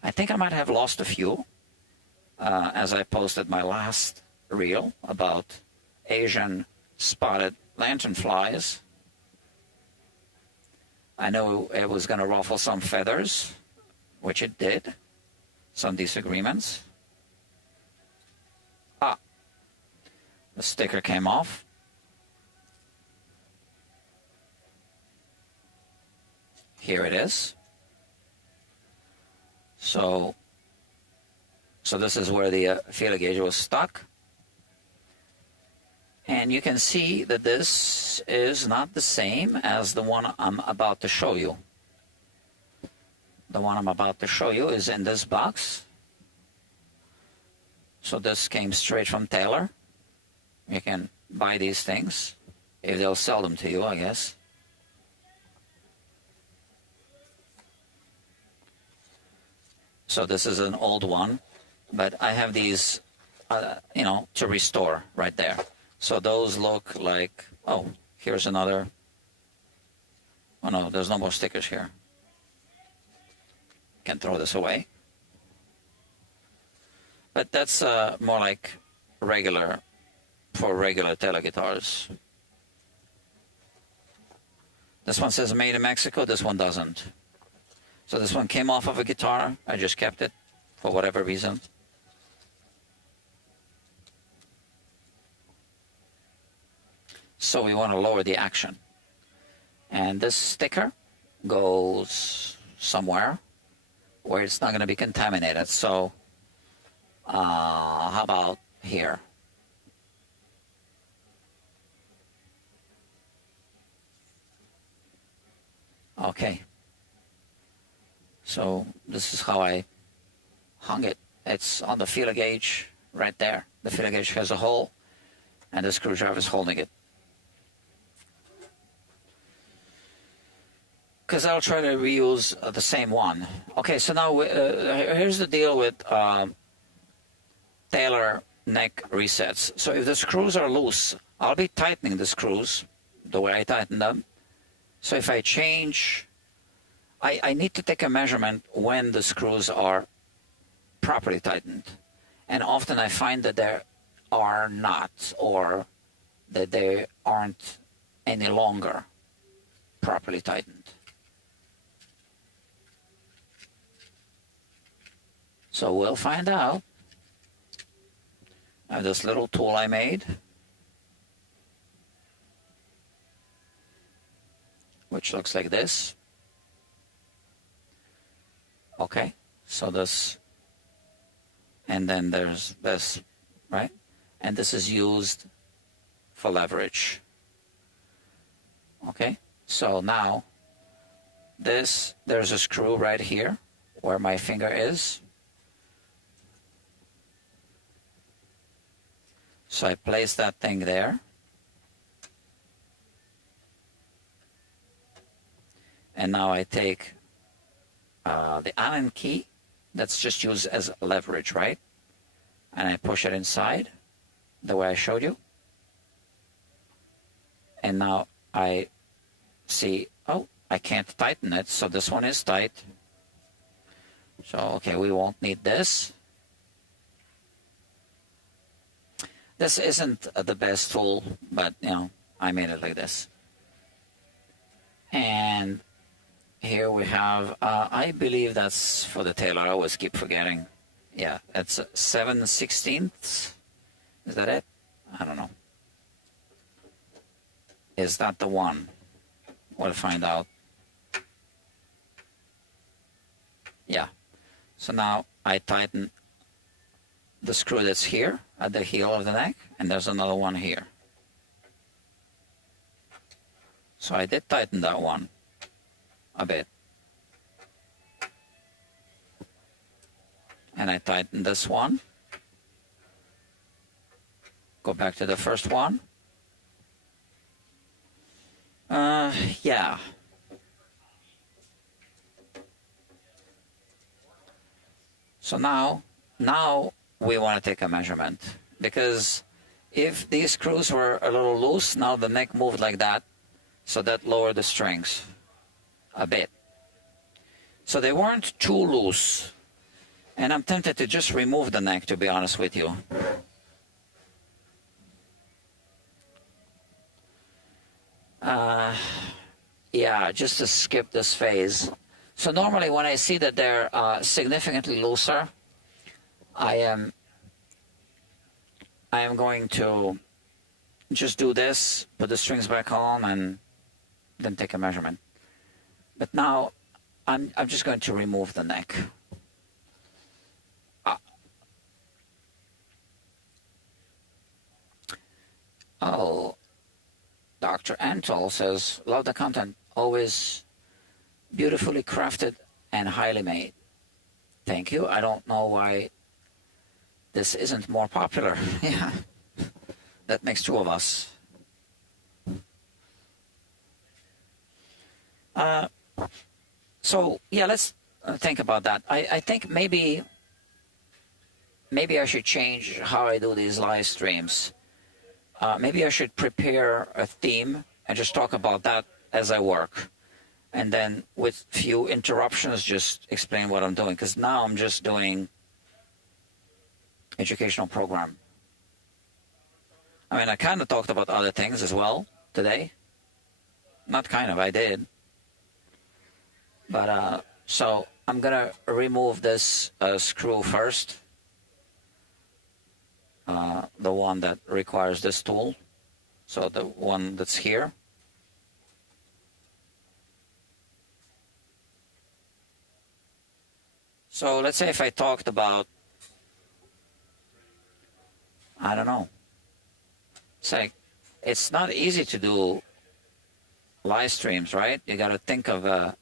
I think I might have lost a few as I posted my last reel about Asian spotted lanternflies. I know it was going to ruffle some feathers, which it did. Some disagreements. The sticker came off. Here it is. So this is where the feeler gauge was stuck. And you can see that this is not the same as the one I'm about to show you. The one I'm about to show you is in this box. So this came straight from Taylor. You can buy these things if they'll sell them to you, I guess. So this is an old one, but I have these, to restore right there. So those look like, oh, here's another. Oh no, there's no more stickers here. Can throw this away. But that's more like regular, for regular Taylor guitars. This one says made in Mexico, this one doesn't. So this one came off of a guitar, I just kept it for whatever reason. So we want to lower the action. And this sticker goes somewhere where it's not going to be contaminated. So how about here? Okay. So this is how I hung it. It's on the feeler gauge right there. The feeler gauge has a hole and the screwdriver is holding it. Because I'll try to reuse the same one. Okay, so now here's the deal with Taylor neck resets. So if the screws are loose, I'll be tightening the screws the way I tighten them. So if I change, I need to take a measurement when the screws are properly tightened. And often I find that they are not, or that they aren't any longer properly tightened. So we'll find out. I have this little tool I made, which looks like this. Okay, so this, and then there's this, right? And this is used for leverage. Okay, so now there's a screw right here where my finger is. So I place that thing there. And now I take the Allen key that's just used as leverage, right? And I push it inside the way I showed you. And now I see, oh, I can't tighten it, so this one is tight. So, okay, we won't need this. This isn't the best tool, but, I made it like this. And here we have, I believe that's for the Taylor. I always keep forgetting. Yeah, it's 7/16. Is that it? I don't know. Is that the one? We'll find out. Yeah. So now I tighten the screw that's here at the heel of the neck, and there's another one here. So I did tighten that one a bit. And I tighten this one. Go back to the first one. Yeah. So now now we want to take a measurement, because if these screws were a little loose, now the neck moved like that, so that lowered the strings a bit. So they weren't too loose, and I'm tempted to just remove the neck, to be honest with you. Yeah, just to skip this phase. So normally when I see that they're significantly looser, I am going to just do this, put the strings back on, and then take a measurement. But now I'm just going to remove the neck. Oh, Dr. Antol says, love the content, always beautifully crafted and highly made. Thank you. I don't know why this isn't more popular. Yeah, that makes two of us. So yeah, let's think about that. I think maybe I should change how I do these live streams. Maybe I should prepare a theme and just talk about that as I work, and then with few interruptions just explain what I'm doing, because now I'm just doing educational program. I mean, I kind of talked about other things as well today. Not kind of, I did. But so I'm gonna remove this screw first, the one that requires this tool, so the one that's here. So let's say if I talked about, I don't know, it's like, it's not easy to do live streams, right? You got to think of a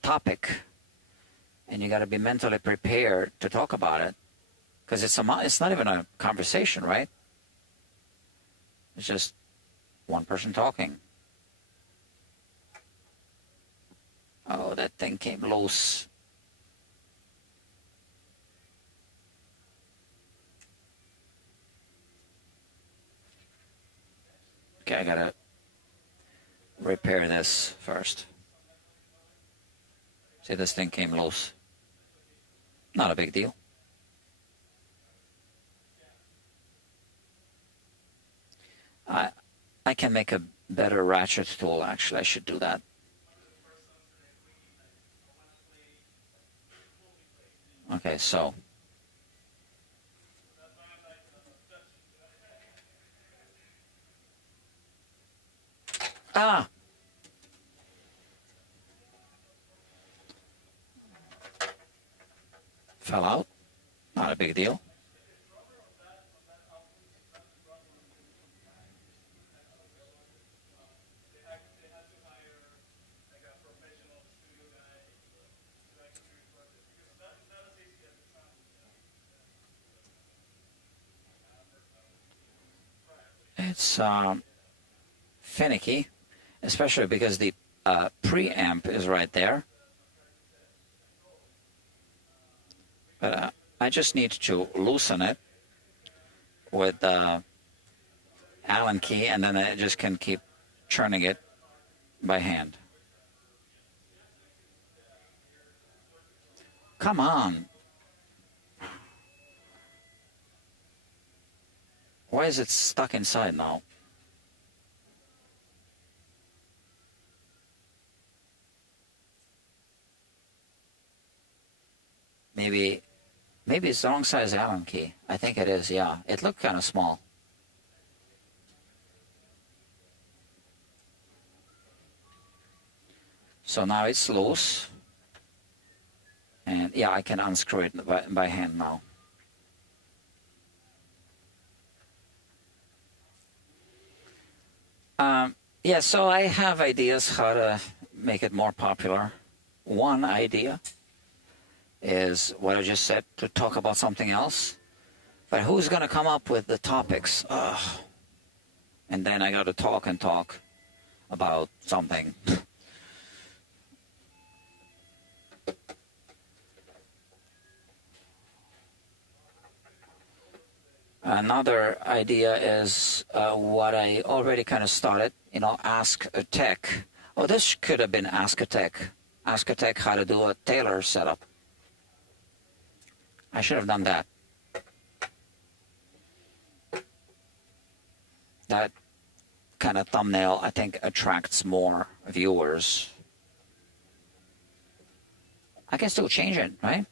topic, and you got to be mentally prepared to talk about it, because it's not even a conversation, right? It's just one person talking. Oh, that thing came loose. Okay, I gotta repair this first. See, this thing came loose. Not a big deal. I can make a better ratchet tool, actually. I should do that. Okay, so. Ah! Fell out. Not a big deal. It's finicky, especially because the preamp is right there. But I just need to loosen it with the Allen key, and then I just can keep churning it by hand. Come on. Why is it stuck inside now? Maybe it's the wrong size Allen key. I think it is, yeah. It looked kind of small. So now it's loose. And yeah, I can unscrew it by hand now. Yeah, so I have ideas how to make it more popular. One idea is what I just said, to talk about something else. But who's going to come up with the topics? And then I got to talk about something. Another idea is what I already kind of started, Ask a Tech. Oh, this could have been Ask a Tech. Ask a Tech how to do a tailor setup. I should have done that. That kind of thumbnail, I think, attracts more viewers. I can still change it, right?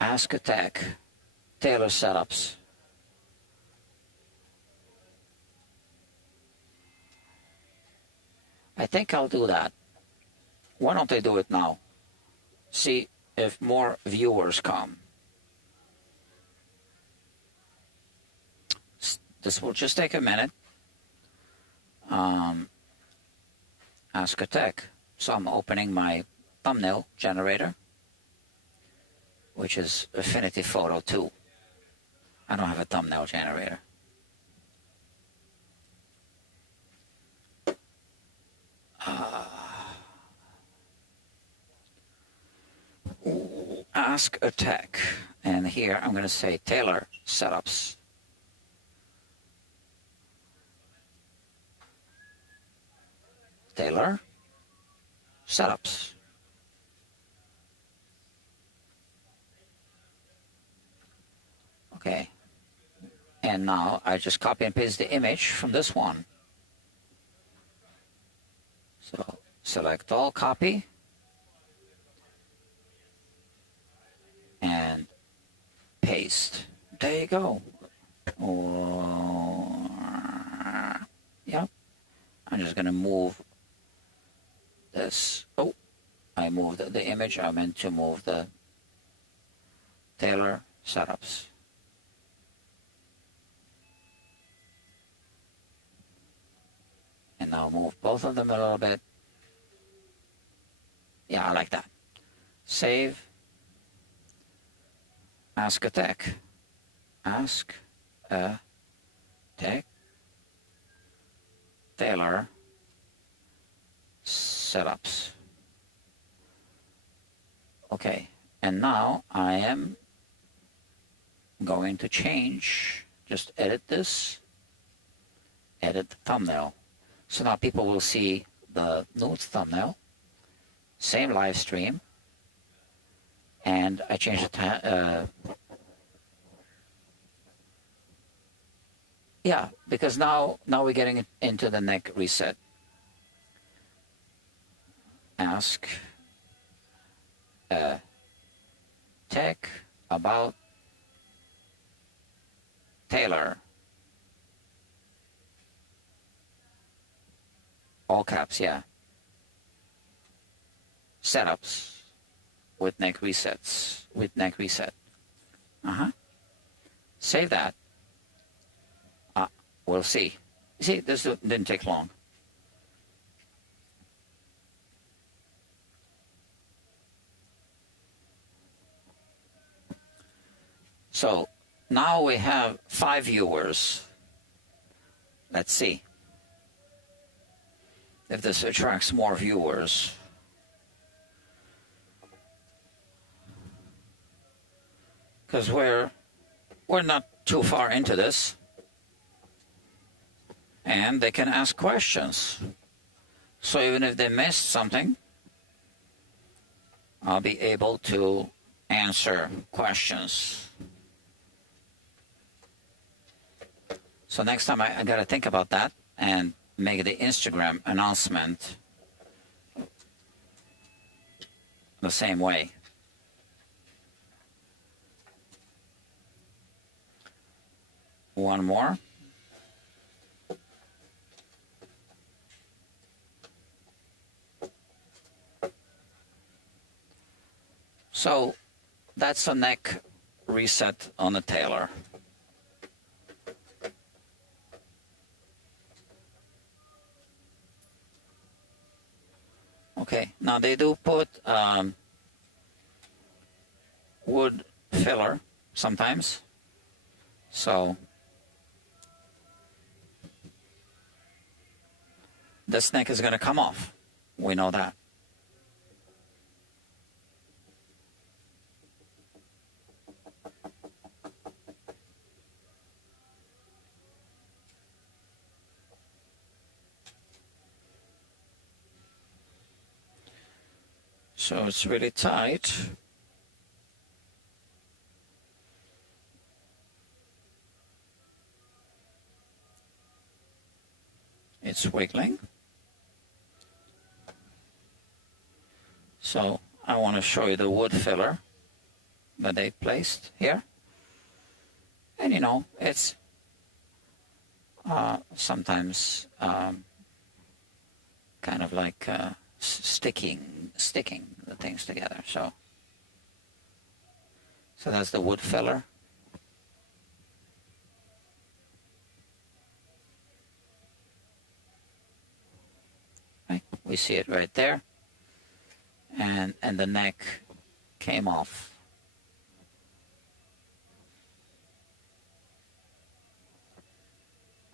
Ask a Tech, tailor setups. I think I'll do that. Why don't I do it now? See if more viewers come. This will just take a minute. Ask a Tech. So I'm opening my thumbnail generator, which is Affinity Photo 2. I don't have a thumbnail generator. Ask a Tech. And here I'm going to say tailor setups. Tailor setups. Okay. And now I just copy and paste the image from this one. So select all, copy, and paste. There you go. Yep. I'm just going to move this. Oh, I moved the image. I meant to move the tailor setups. And now move both of them a little bit. Yeah, I like that. Save. Ask a Tech. Ask a Tech. Tailor setups. Okay, and now I am going to change, just edit this, edit the thumbnail. So now people will see the new thumbnail, same live stream, and I changed the yeah, because now we're getting into the neck reset. Ask Tech about tailor. All caps, yeah. Setups with neck resets, with neck reset. Save that. We'll see. See, this didn't take long. So now we have 5 viewers. Let's see if this attracts more viewers. Because we're not too far into this. And they can ask questions. So even if they missed something, I'll be able to answer questions. So next time I got to think about that and make the Instagram announcement the same way. One more. So that's a neck reset on the tailor. Okay, now they do put wood filler sometimes, so this neck is going to come off. We know that. So it's really tight. It's wiggling. So I want to show you the wood filler that they placed here. And you know, it's sometimes kind of like sticking the things together. So that's the wood filler. Right? We see it right there. And the neck came off.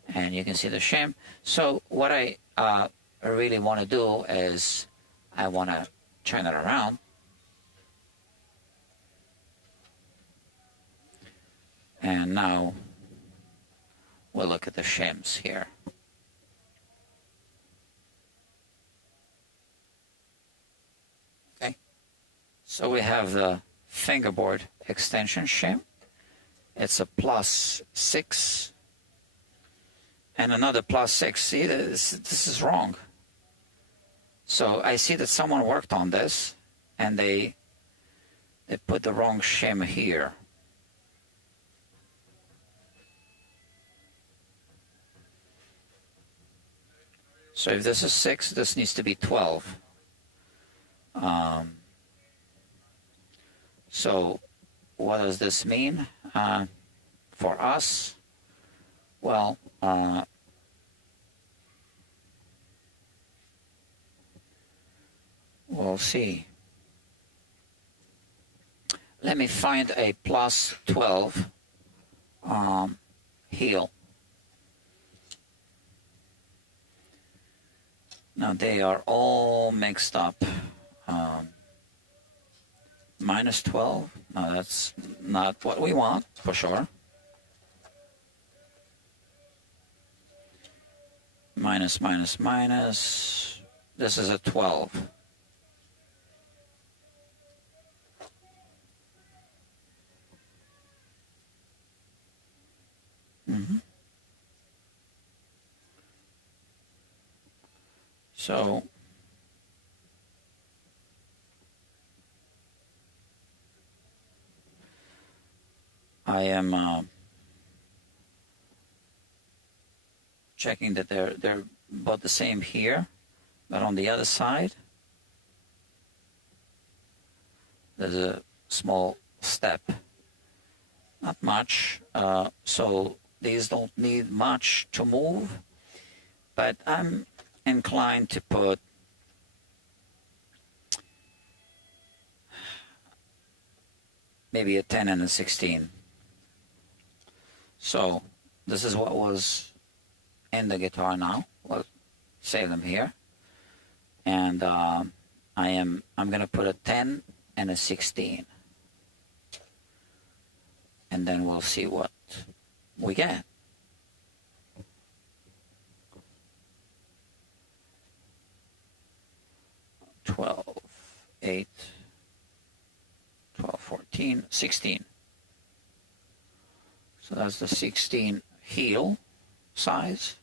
And you can see the shim. So what I really want to do is I want to turn it around. And now we'll look at the shims here. Okay. So we have the fingerboard extension shim. It's a +6. And another +6. See, this is wrong. So I see that someone worked on this, and they put the wrong shim here. So if this is 6, this needs to be 12. So what does this mean for us? Well, we'll see. Let me find a +12 heel. Now they are all mixed up. -12. No, that's not what we want for sure. Minus, minus, minus. This is a 12. So I am checking that they're both the same here, but on the other side there's a small step, not much. So these don't need much to move, but I'm inclined to put maybe a 10 and a 16. So this is what was in the guitar now. We'll save them here. And I'm gonna put a 10 and a 16. And then we'll see what we get. $12, $8, $12, $14, $16. So that's the 16 heel size.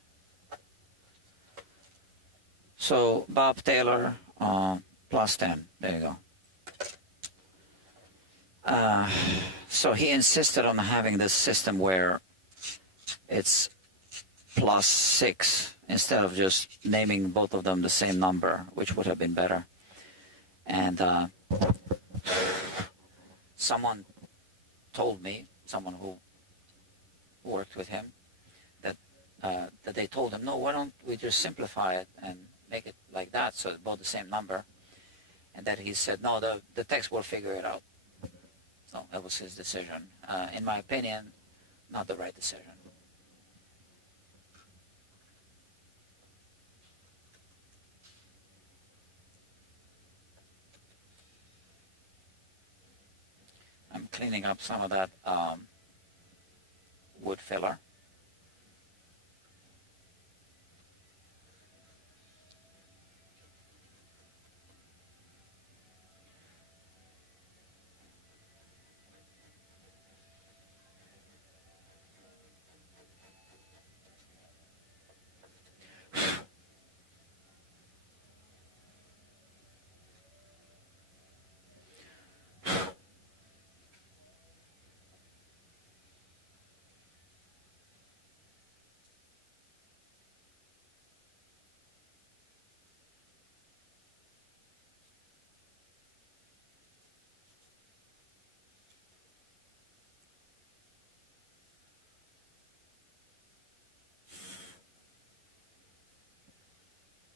So Bob Taylor +10. There you go. So he insisted on having this system where it's +6 instead of just naming both of them the same number, which would have been better. And someone told me, someone who worked with him, that they told him, no, why don't we just simplify it and make it like that, so it's both the same number. And that he said, no, the text will figure it out. So that was his decision. In my opinion, not the right decision. cleaning up some of that wood filler.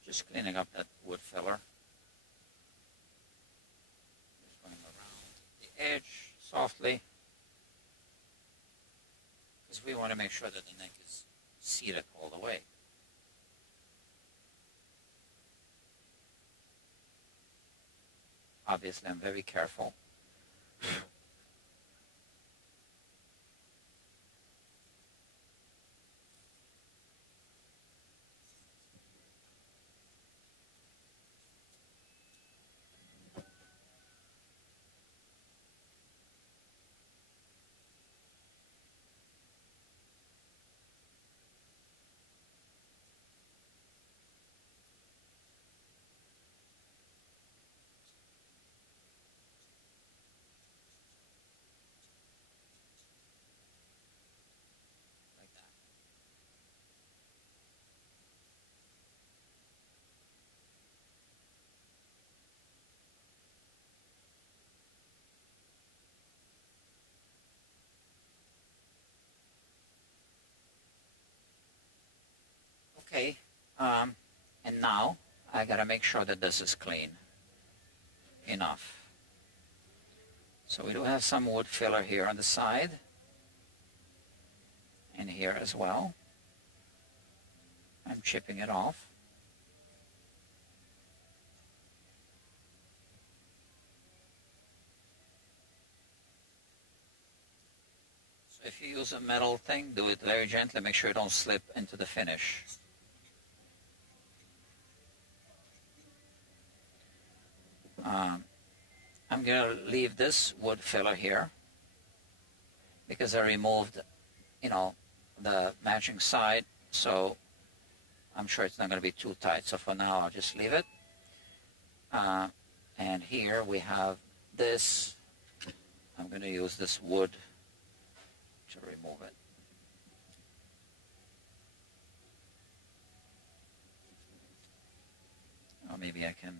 Just cleaning up that wood filler. Just going around the edge softly, because we want to make sure that the neck is seated all the way. Obviously, I'm very careful. Like that. Okay, and now I gotta make sure that this is clean enough. So we do have some wood filler here on the side and here as well. I'm chipping it off. So if you use a metal thing, do it very gently, make sure you don't slip into the finish. I'm going to leave this wood filler here because I removed, the matching side, so I'm sure it's not going to be too tight. So for now, I'll just leave it. And here we have this. I'm going to use this wood to remove it. Or maybe I can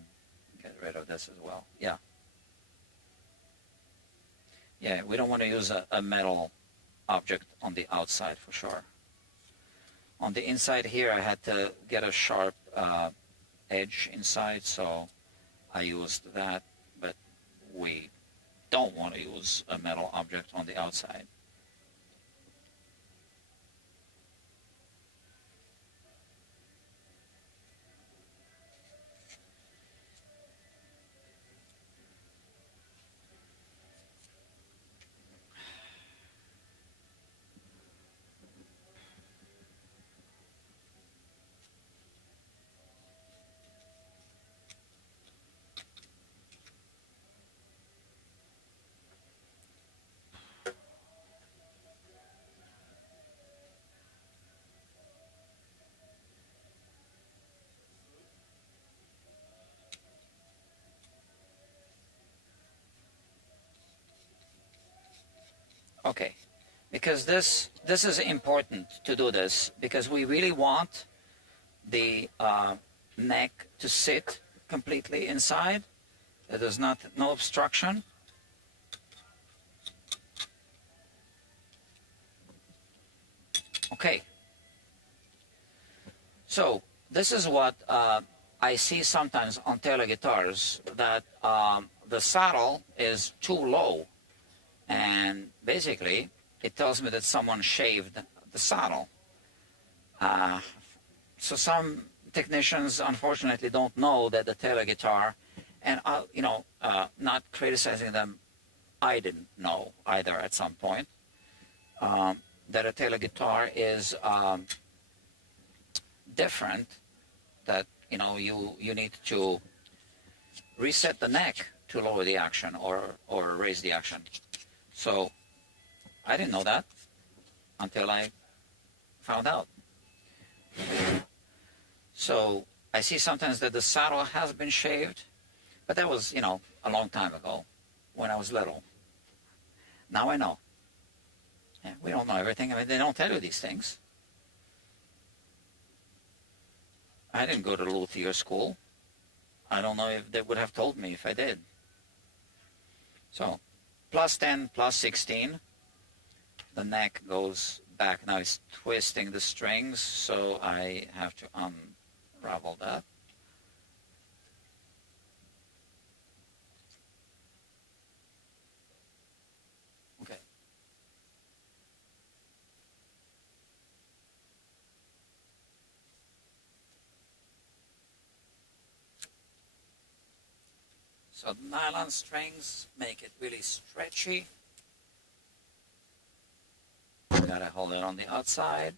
get rid of this as well. Yeah. Yeah, we don't want to use a metal object on the outside for sure. On the inside here, I had to get a sharp edge inside, so I used that, but we don't want to use a metal object on the outside. Okay, because this is important to do this because we really want the neck to sit completely inside. There's no obstruction. Okay. So this is what I see sometimes on Taylor guitars, that the saddle is too low. And basically, it tells me that someone shaved the saddle. So some technicians, unfortunately, don't know that the Taylor guitar, and not criticizing them I didn't know either at some point, that a Taylor guitar is different, that you need to reset the neck to lower the action or raise the action. So I didn't know that until I found out. So I see sometimes that the saddle has been shaved, but that was, a long time ago when I was little. Now I know. Yeah, we don't know everything. I mean, they don't tell you these things. I didn't go to luthier school. I don't know if they would have told me if I did. So, plus 10, plus 16. The neck goes back. Now it's twisting the strings, so I have to unravel that. Okay. So the nylon strings make it really stretchy. Gotta hold it on the outside.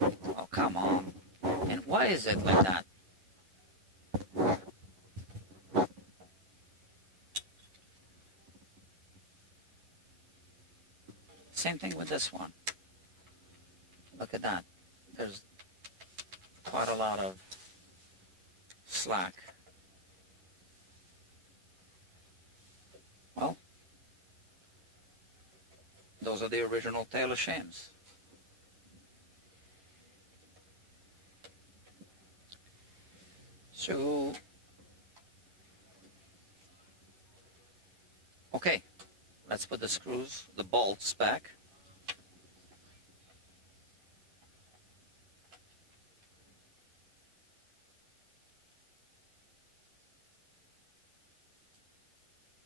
Oh, come on. And why is it like that? Same thing with this one. Look at that. There's quite a lot of slack. Well, those are the original Taylor shims. So, okay, let's put the screws, the bolts back.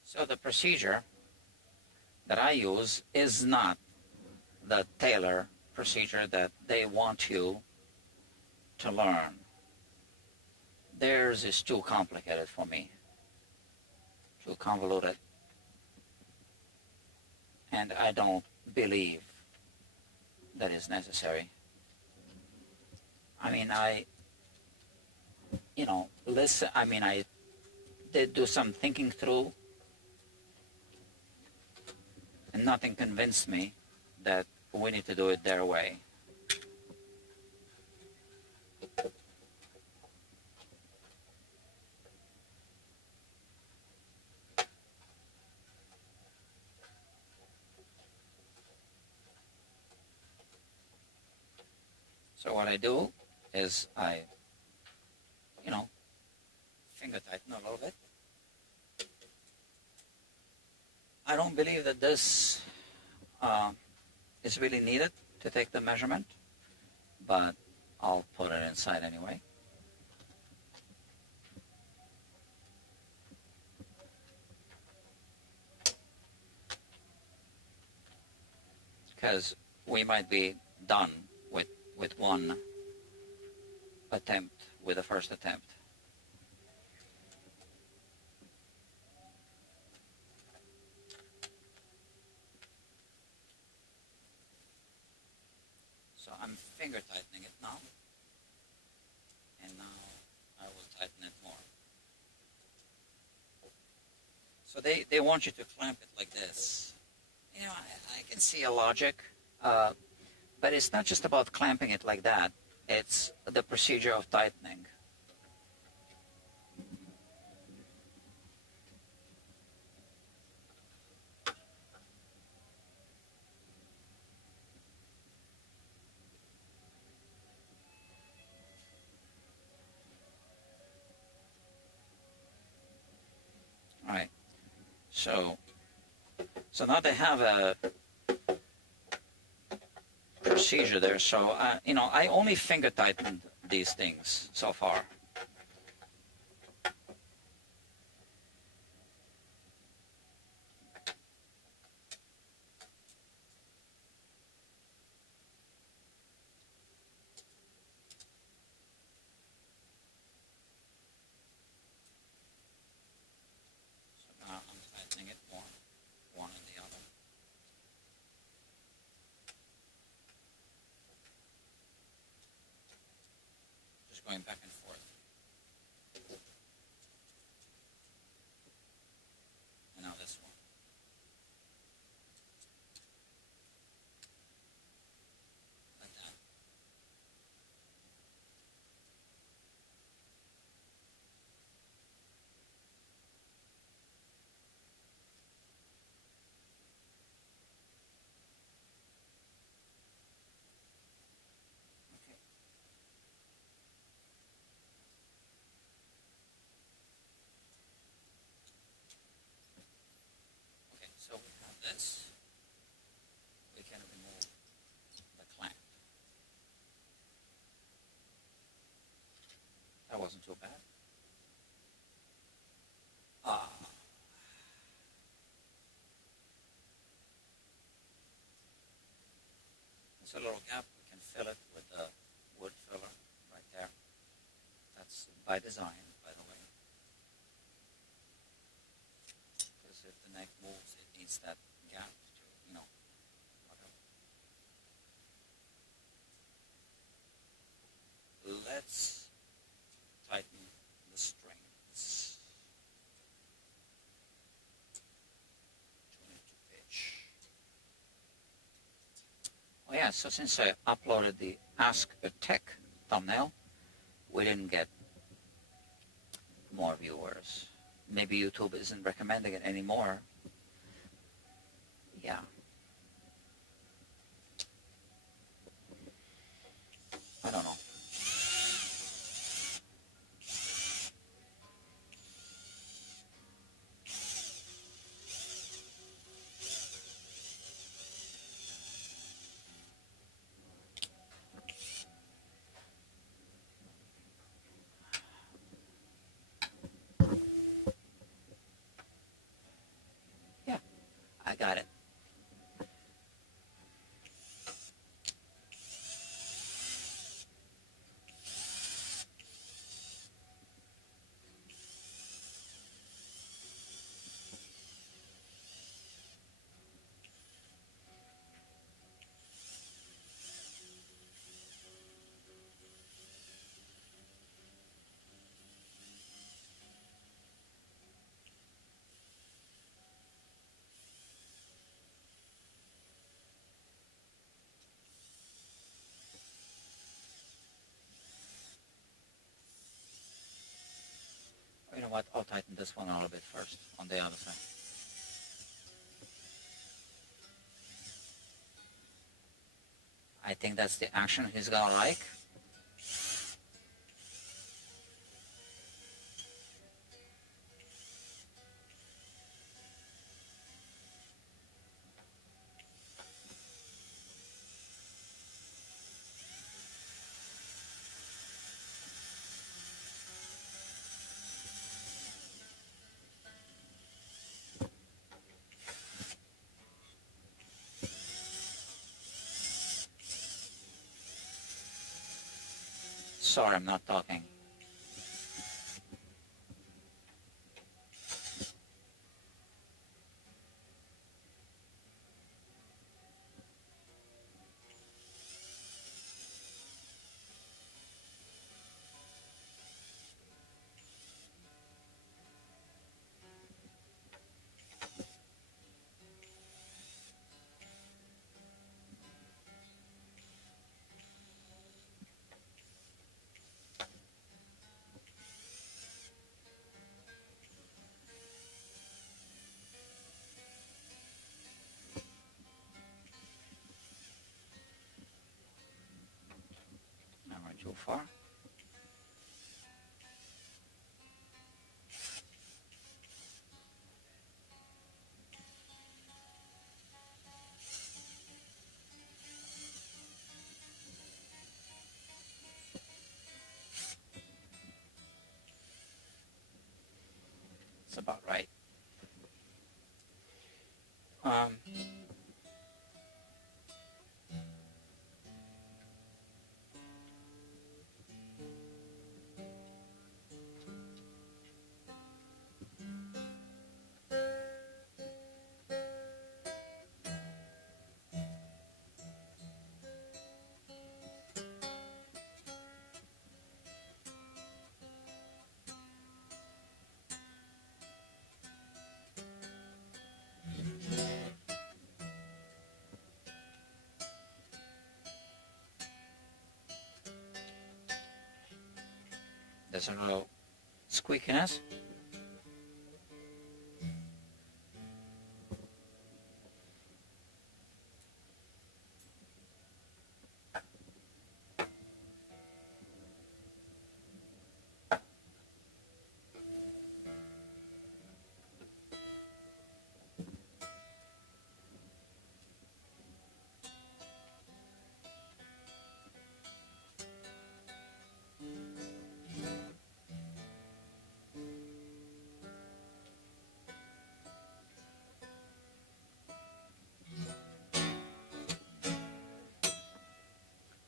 So the procedure that I use is not the Taylor procedure that they want you to learn. Theirs is too complicated for me, too convoluted, and I don't believe that is necessary. I mean, listen, I did do some thinking through, and nothing convinced me that we need to do it their way. So what I do is I, finger tighten a little bit. I don't believe that this is really needed to take the measurement, but I'll put it inside anyway. Because we might be done with one attempt, with the first attempt. So I'm finger tightening it now, and now I will tighten it more. So they want you to clamp it like this. I can see a logic, but it's not just about clamping it like that. It's the procedure of tightening. All right. So now they have a procedure there. So, I only finger tightened these things so far. Hang it one on the other. Just going back and forth. And now this one. Like that. Okay. Okay, so we have this. We can remove the clamp. That wasn't too bad. Ah. There's a little gap. We can fill it with the wood filler right there. That's by design, by the way. Because if the neck moves, it needs that gap to, whatever. Let's tighten the strings. Tune it to pitch. Oh yeah, so since I uploaded the Ask a Tech thumbnail, we didn't get more viewers. Maybe YouTube isn't recommending it anymore. Yeah. I don't know. Yeah, I got it. You know what? I'll tighten this one a little bit first on the other side. I think that's the action he's gonna like. Sorry, I'm not talking. I went too far. It's about right. Um, There's a little squeakiness.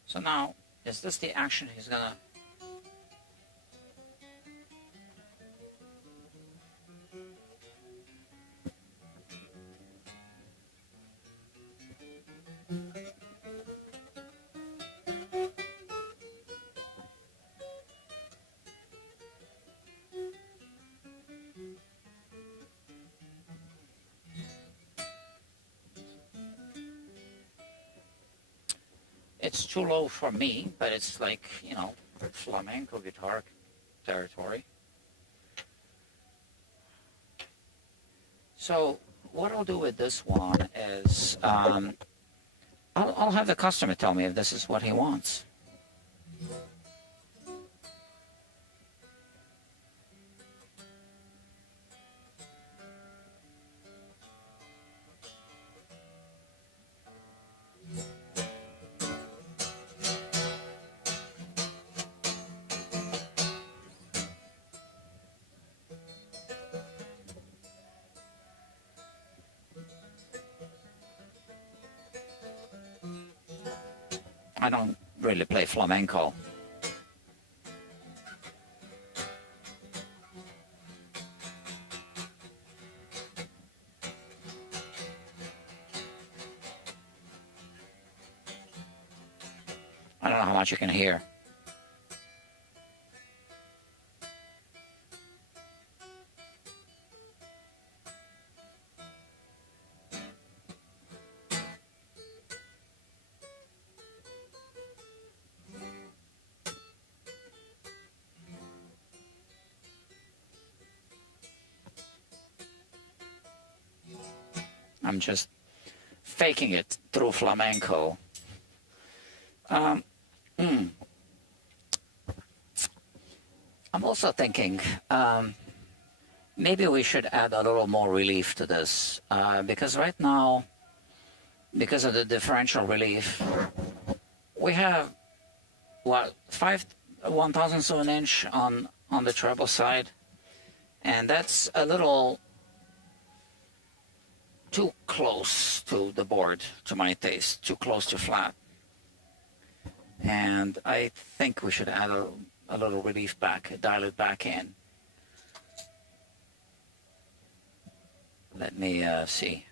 So now, is this the action he's gonna... It's too low for me, but it's like, you know, flamenco guitar territory. So what I'll do with this one is I'll have the customer tell me if this is what he wants. I don't really play flamenco. I don't know how much you can hear. I'm just faking it through flamenco. I'm also thinking maybe we should add a little more relief to this because right now, because of the differential relief, we have what 1/1000th of an inch on the treble side, and that's a little too close to the board, to my taste, too close to flat. And I think we should add a little relief back, dial it back in. Let me see.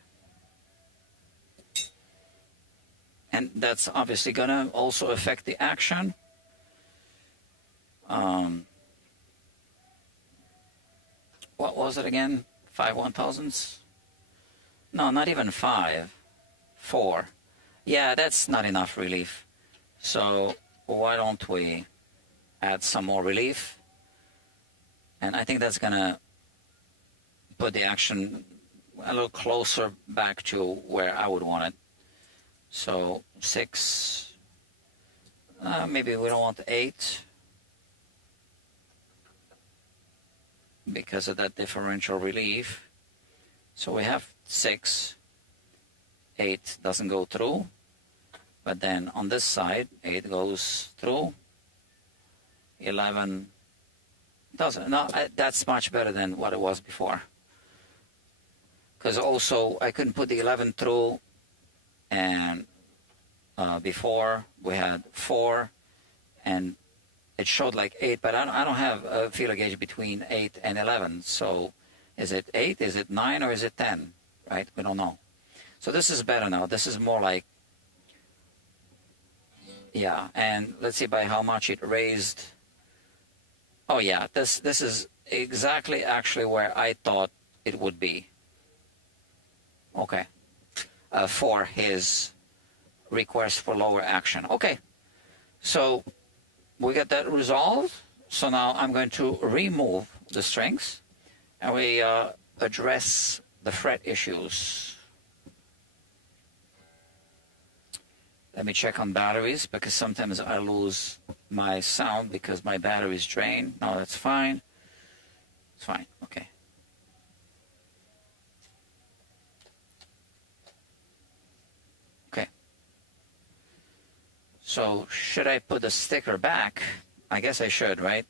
And that's obviously gonna also affect the action. What was it again? 5/1000ths? No, not even 5. 4. Yeah, that's not enough relief. So why don't we add some more relief? And I think that's gonna put the action a little closer back to where I would want it. So 6, maybe we don't want 8 because of that differential relief. So we have 6, 8 doesn't go through, but then on this side 8 goes through, 11 doesn't. No, that's much better than what it was before, because also I couldn't put the 11 through, and before we had 4 and it showed like 8, but I don't have a feeler gauge between 8 and 11. So is it 8, is it 9, or is it 10? Right? We don't know. So this is better now. This is more like, yeah. And let's see by how much it raised. Oh yeah, this is exactly actually where I thought it would be. Okay. For his request for lower action. Okay. So we got that resolved. So now I'm going to remove the strings, and we address the fret issues. Let me check on batteries, because sometimes I lose my sound because my battery is drained. No, that's fine. It's fine. Okay. Okay. So should I put the sticker back? I guess I should, right?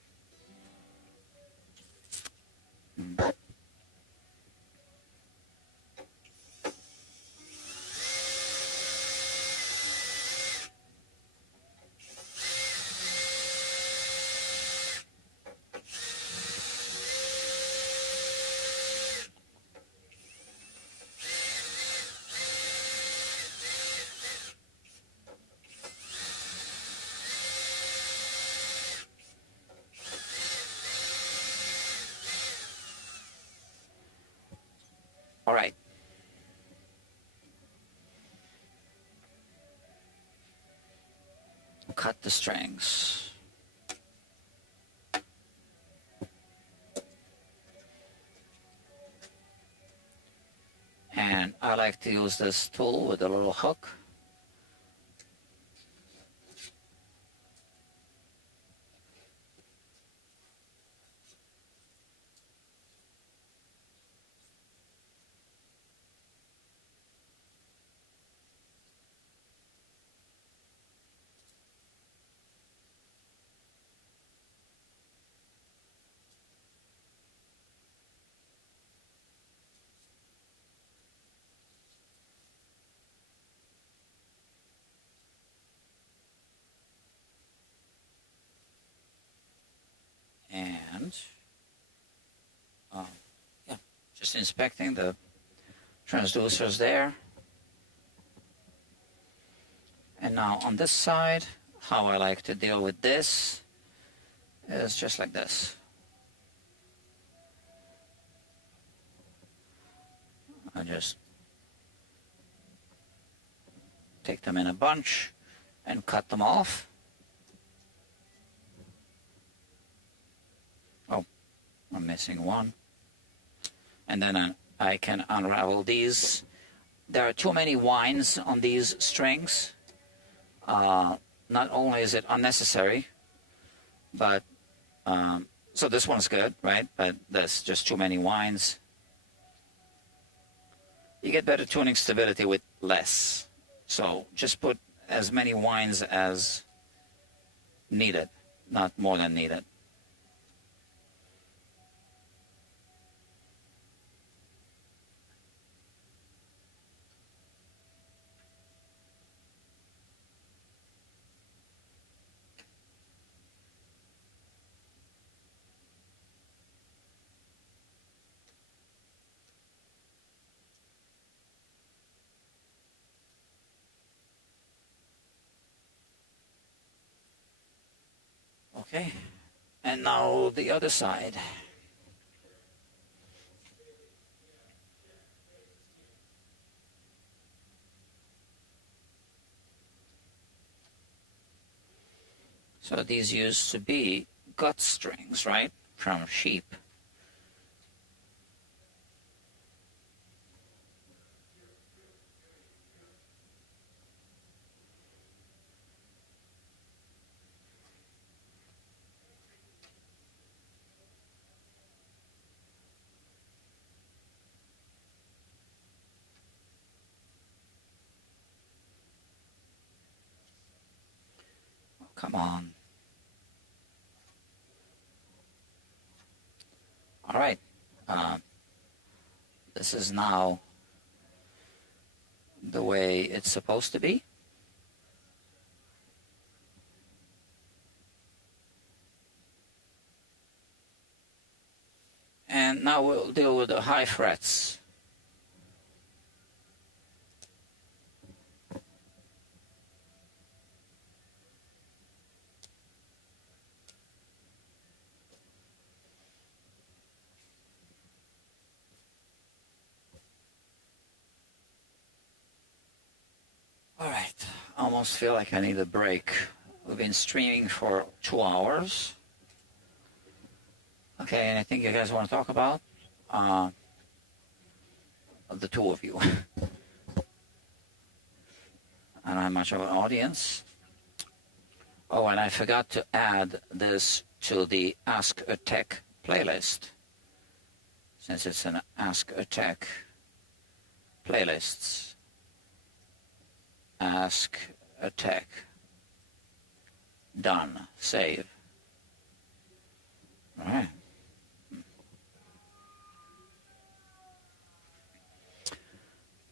All right. Cut the strings. And I like to use this tool with a little hook. And yeah, just inspecting the transducers there. And now on this side, how I like to deal with this is just like this. I just take them in a bunch and cut them off. Oh, I'm missing one. And then I can unravel these. There are too many winds on these strings. Not only is it unnecessary, but so this one's good, right? But there's just too many winds. You get better tuning stability with less. So just put as many winds as needed, not more than needed. Okay, and now the other side. So these used to be gut strings, right, from sheep. Come on. All right. This is now the way it's supposed to be. And now we'll deal with the high frets. All right, I almost feel like I need a break. We've been streaming for 2 hours. Okay, anything you guys want to talk about? Uh, the two of you. I don't have much of an audience. Oh, and I forgot to add this to the Ask a Tech playlist, since it's an Ask a Tech playlists. Ask a Tech. Done. Save. All right.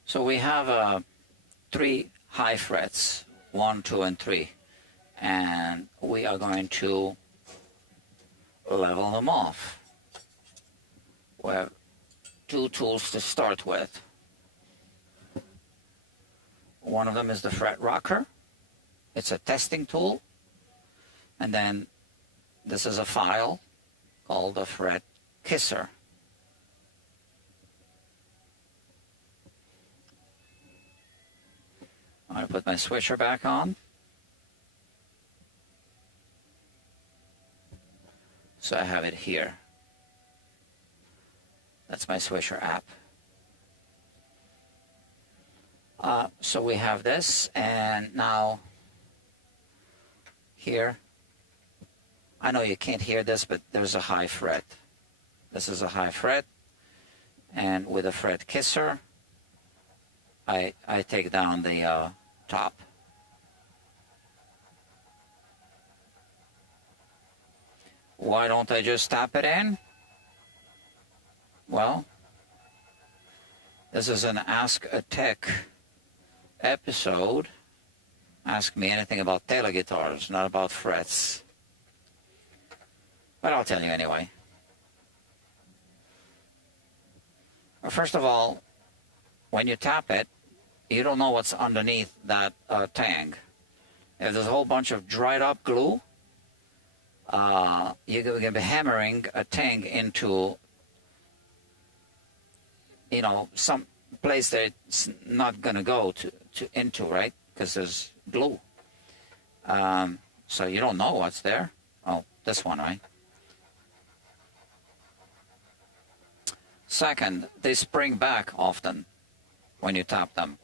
So we have 3 high frets, 1, 2, and 3. And we are going to level them off. We have 2 tools to start with. One of them is the fret rocker. It's a testing tool. And then this is a file called the fret kisser. I'm going to put my switcher back on. So I have it here. That's my switcher app. So we have this, and now here, I know you can't hear this, but there's a high fret. This is a high fret, and with a fret kisser, I take down the top. Why don't I just tap it in? Well, this is an Ask a Tech episode. Ask me anything about Taylor guitars, not about frets. But I'll tell you anyway. First of all, when you tap it, you don't know what's underneath that tang. If there's a whole bunch of dried up glue, you're going to be hammering a tang into, some place that it's not going to go into, right? Because there's glue. So you don't know what's there. Oh, this one, right? Second, they spring back often when you tap them.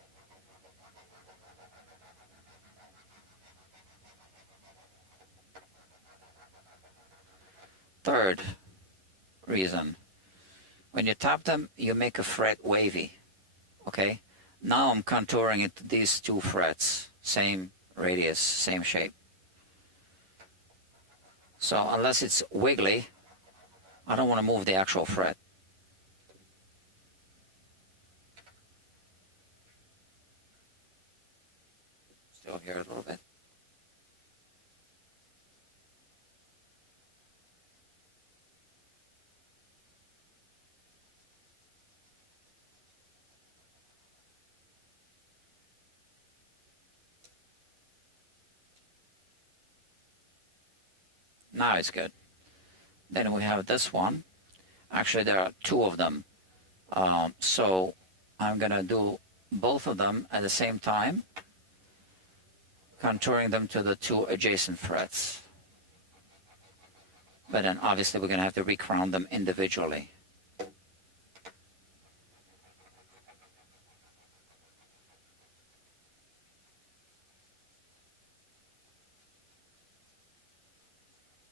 Third reason, when you tap them, you make a fret wavy, okay? Now I'm contouring it to these 2 frets, same radius, same shape. So unless it's wiggly, I don't want to move the actual fret. Still here a little bit. Now it's good. Then we have this one. Actually, there are 2 of them. So I'm going to do both of them at the same time, contouring them to the 2 adjacent frets. But then obviously we're going to have to recrown them individually.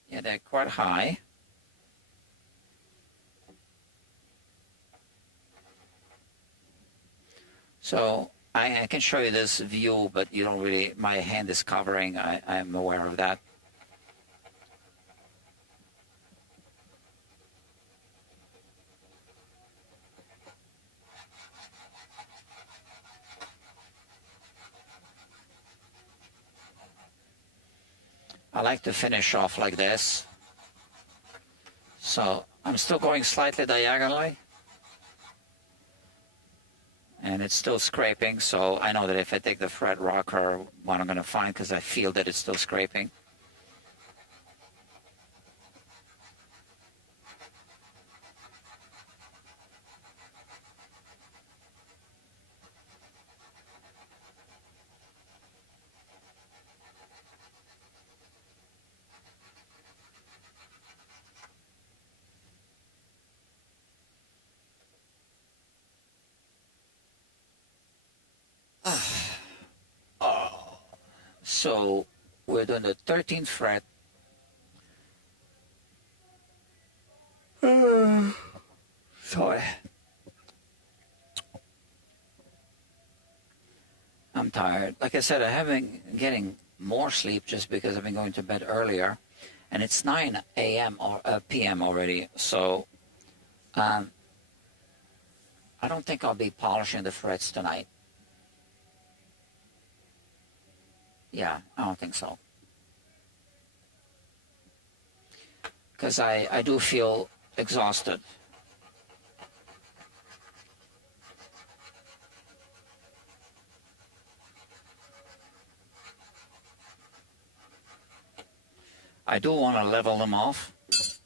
Yeah, they're quite high. So I can show you this view, but you don't really, my hand is covering, I'm aware of that. I like to finish off like this. So I'm still going slightly diagonally. And it's still scraping, so I know that if I take the fret rocker, what I'm going to find, because I feel that it's still scraping. So we're doing the 13th fret. Sorry. I'm tired. Like I said, I have been getting more sleep just because I've been going to bed earlier, and it's 9 a.m. or p.m. already. So I don't think I'll be polishing the frets tonight. Yeah, I don't think so. Because I do feel exhausted. I do want to level them off,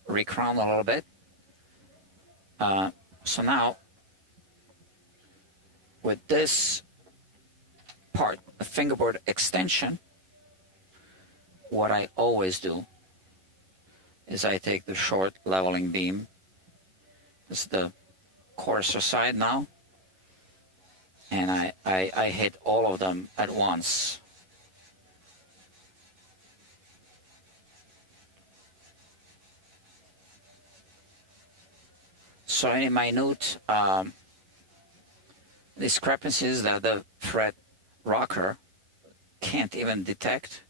recrown a little bit. So now, with this part, the fingerboard extension, what I always do is I take the short leveling beam. This is the coarser side now. And I hit all of them at once. So any minute discrepancies that the fret rocker can't even detect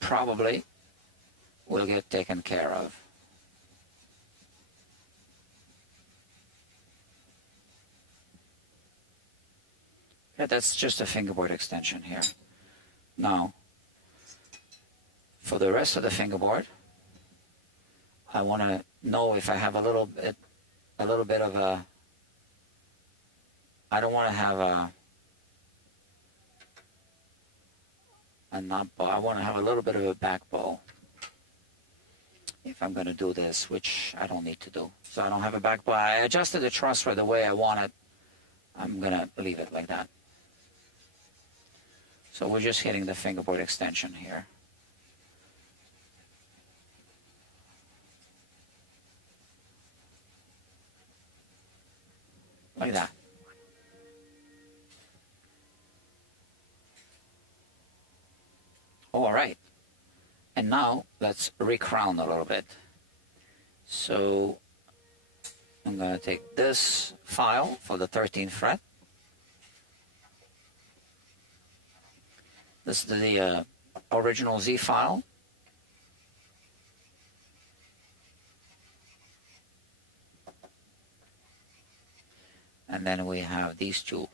probably will get taken care of. Yeah, that's just a fingerboard extension here. Now, for the rest of the fingerboard, I want to know if I have a little bit of a, I don't want to have a knot bow. I want to have a little bit of a back bow if I'm going to do this, which I don't need to do. So I don't have a back bow. I adjusted the truss right the way I want it. I'm going to leave it like that. So we're just hitting the fingerboard extension here. Like that. All right. And now let's recrown a little bit. So I'm going to take this file for the 13th fret. This is the original Z file. And then we have these two.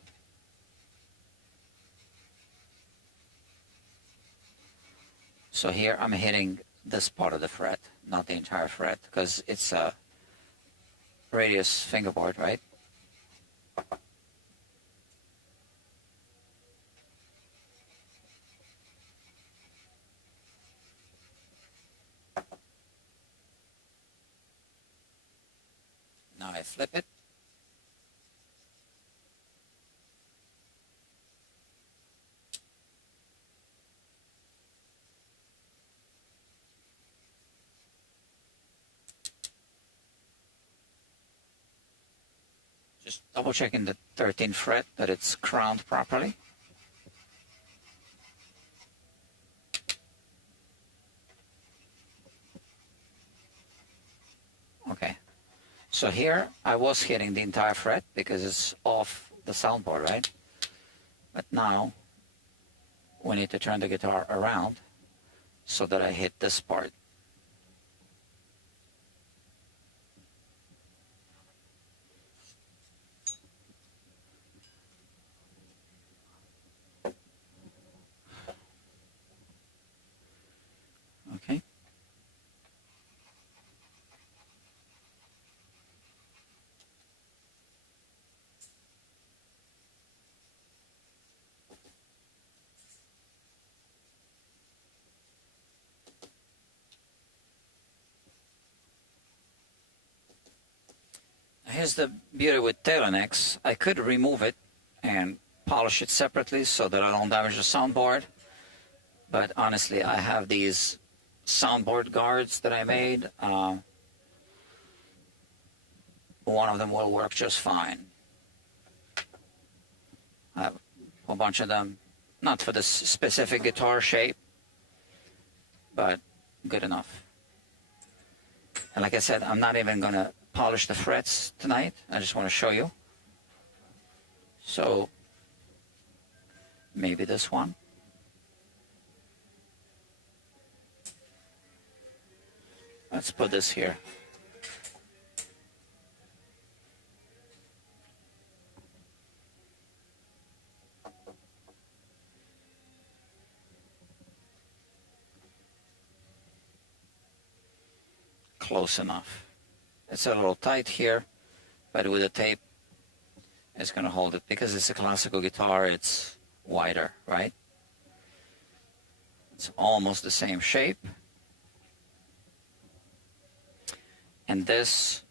So here I'm hitting this part of the fret, not the entire fret, because it's a radius fingerboard, right? Now I flip it. Just double checking the 13th fret that it's crowned properly. Okay. So here I was hitting the entire fret because it's off the soundboard, right? But now we need to turn the guitar around so that I hit this part. Okay. Here's the beauty with Telenex. I could remove it and polish it separately so that I don't damage the soundboard. But honestly, I have these soundboard guards that I made. One of them will work just fine. I have a bunch of them Not for this specific guitar shape, but good enough. And like I said, I'm not even going to polish the frets tonight. I just want to show you. So maybe this one. Let's put this here. Close enough. It's a little tight here, but with the tape, it's going to hold it. Because it's a classical guitar, it's wider, right? It's almost the same shape. And this,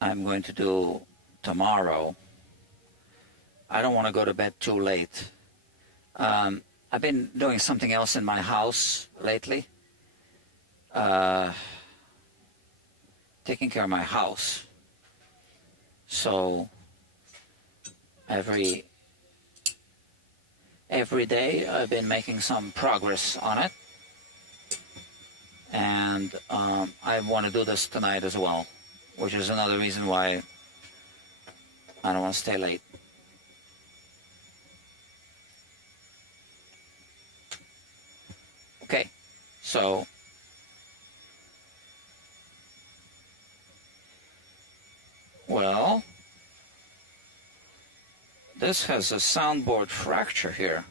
I'm going to do tomorrow. I don't want to go to bed too late. I've been doing something else in my house lately. Taking care of my house. So every day I've been making some progress on it. And I want to do this tonight as well, which is another reason why I don't want to stay late. Okay, so well, this has a soundboard fracture here.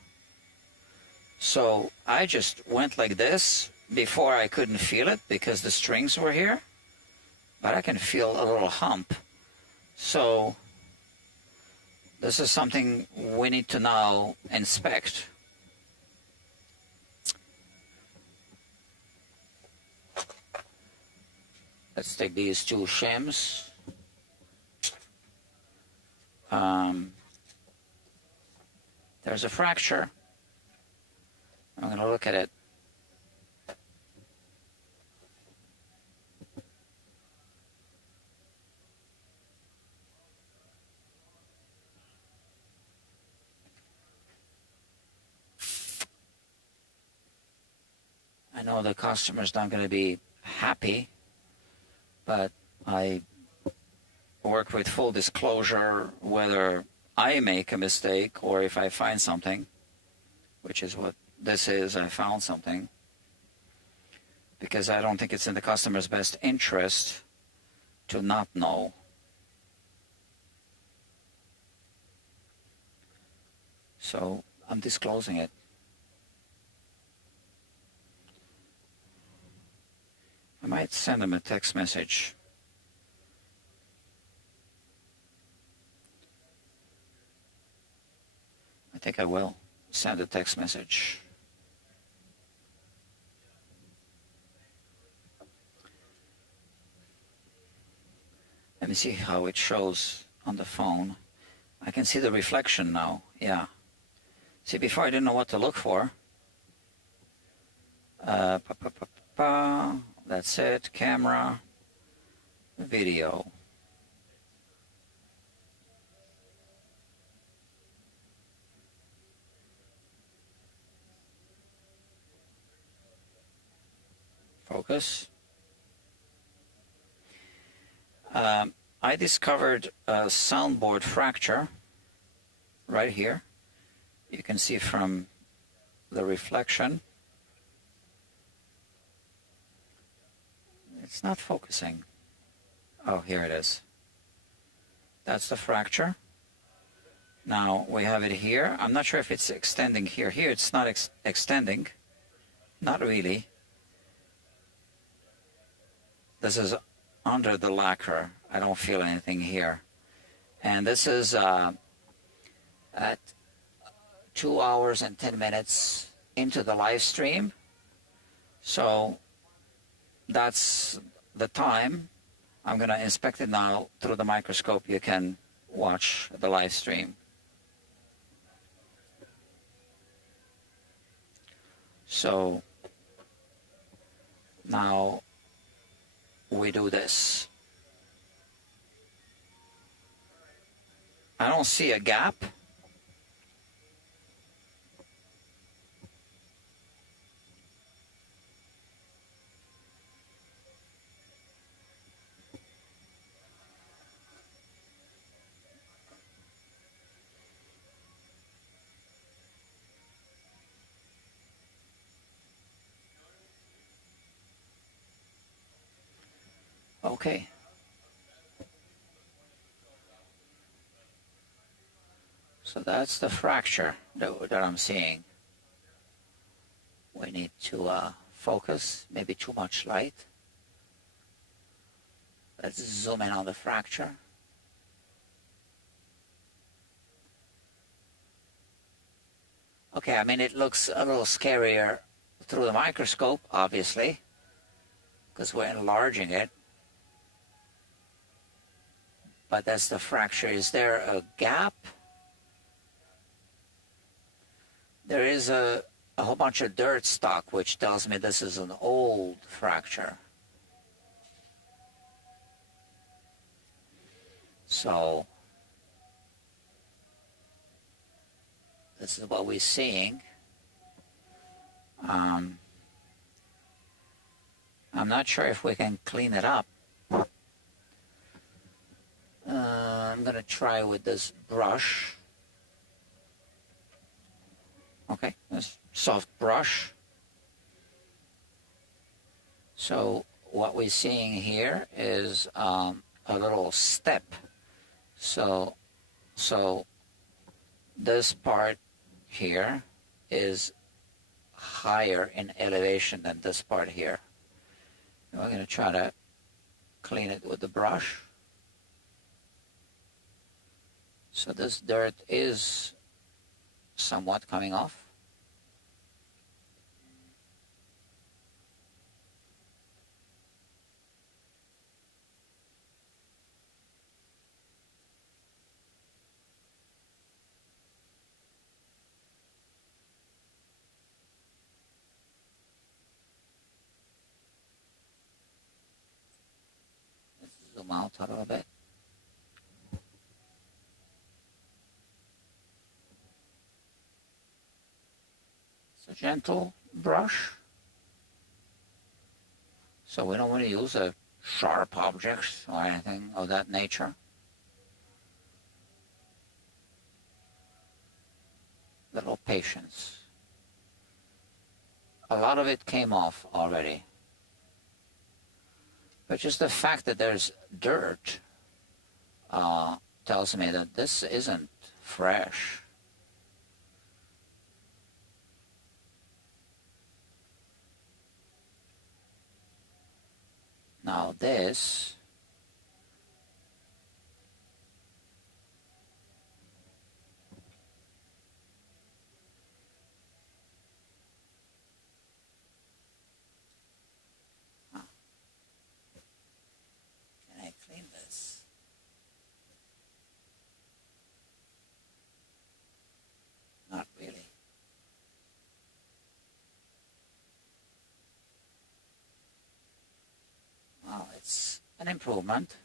So I just went like this. Before I couldn't feel it because the strings were here, but I can feel a little hump. So this is something we need to now inspect. Let's take these two shims. There's a fracture. I'm going to look at it. I know the customer's not going to be happy, but I work with full disclosure whether I make a mistake or if I find something, which is what this is. I found something because I don't think it's in the customer's best interest to not know. So I'm disclosing it. I might send them a text message. I think I will send a text message. Let me see how it shows on the phone. I can see the reflection now. Yeah. See, before I didn't know what to look for. That's it. Camera. Video. Focus. I discovered a soundboard fracture right here. You can see from the reflection. It's not focusing. Oh, here it is. That's the fracture. Now we have it here. I'm not sure if it's extending here. Here it's not extending. Not really. This is under the lacquer. I don't feel anything here. And this is at 2 hours and 10 minutes into the live stream. So that's the time. I'm going to inspect it now through the microscope. You can watch the live stream. So now we do this. I don't see a gap. Okay. So that's the fracture that I'm seeing. We need to focus, maybe too much light. Let's zoom in on the fracture. Okay, I mean, it looks a little scarier through the microscope, obviously, because we're enlarging it. But that's the fracture. Is there a gap? There is a whole bunch of dirt stock, which tells me this is an old fracture. So this is what we're seeing. I'm not sure if we can clean it up. I'm going to try with this brush. Okay, this soft brush. So what we're seeing here is a little step. So this part here is higher in elevation than this part here. And we're going to try to clean it with the brush. So this dirt is somewhat coming off. Let's zoom out a little bit. It's a gentle brush. So we don't want to use a sharp objects or anything of that nature. Little patience. A lot of it came off already. But just the fact that there's dirt tells me that this isn't fresh. Now this, can I clean this? Not really. Well, it's an improvement.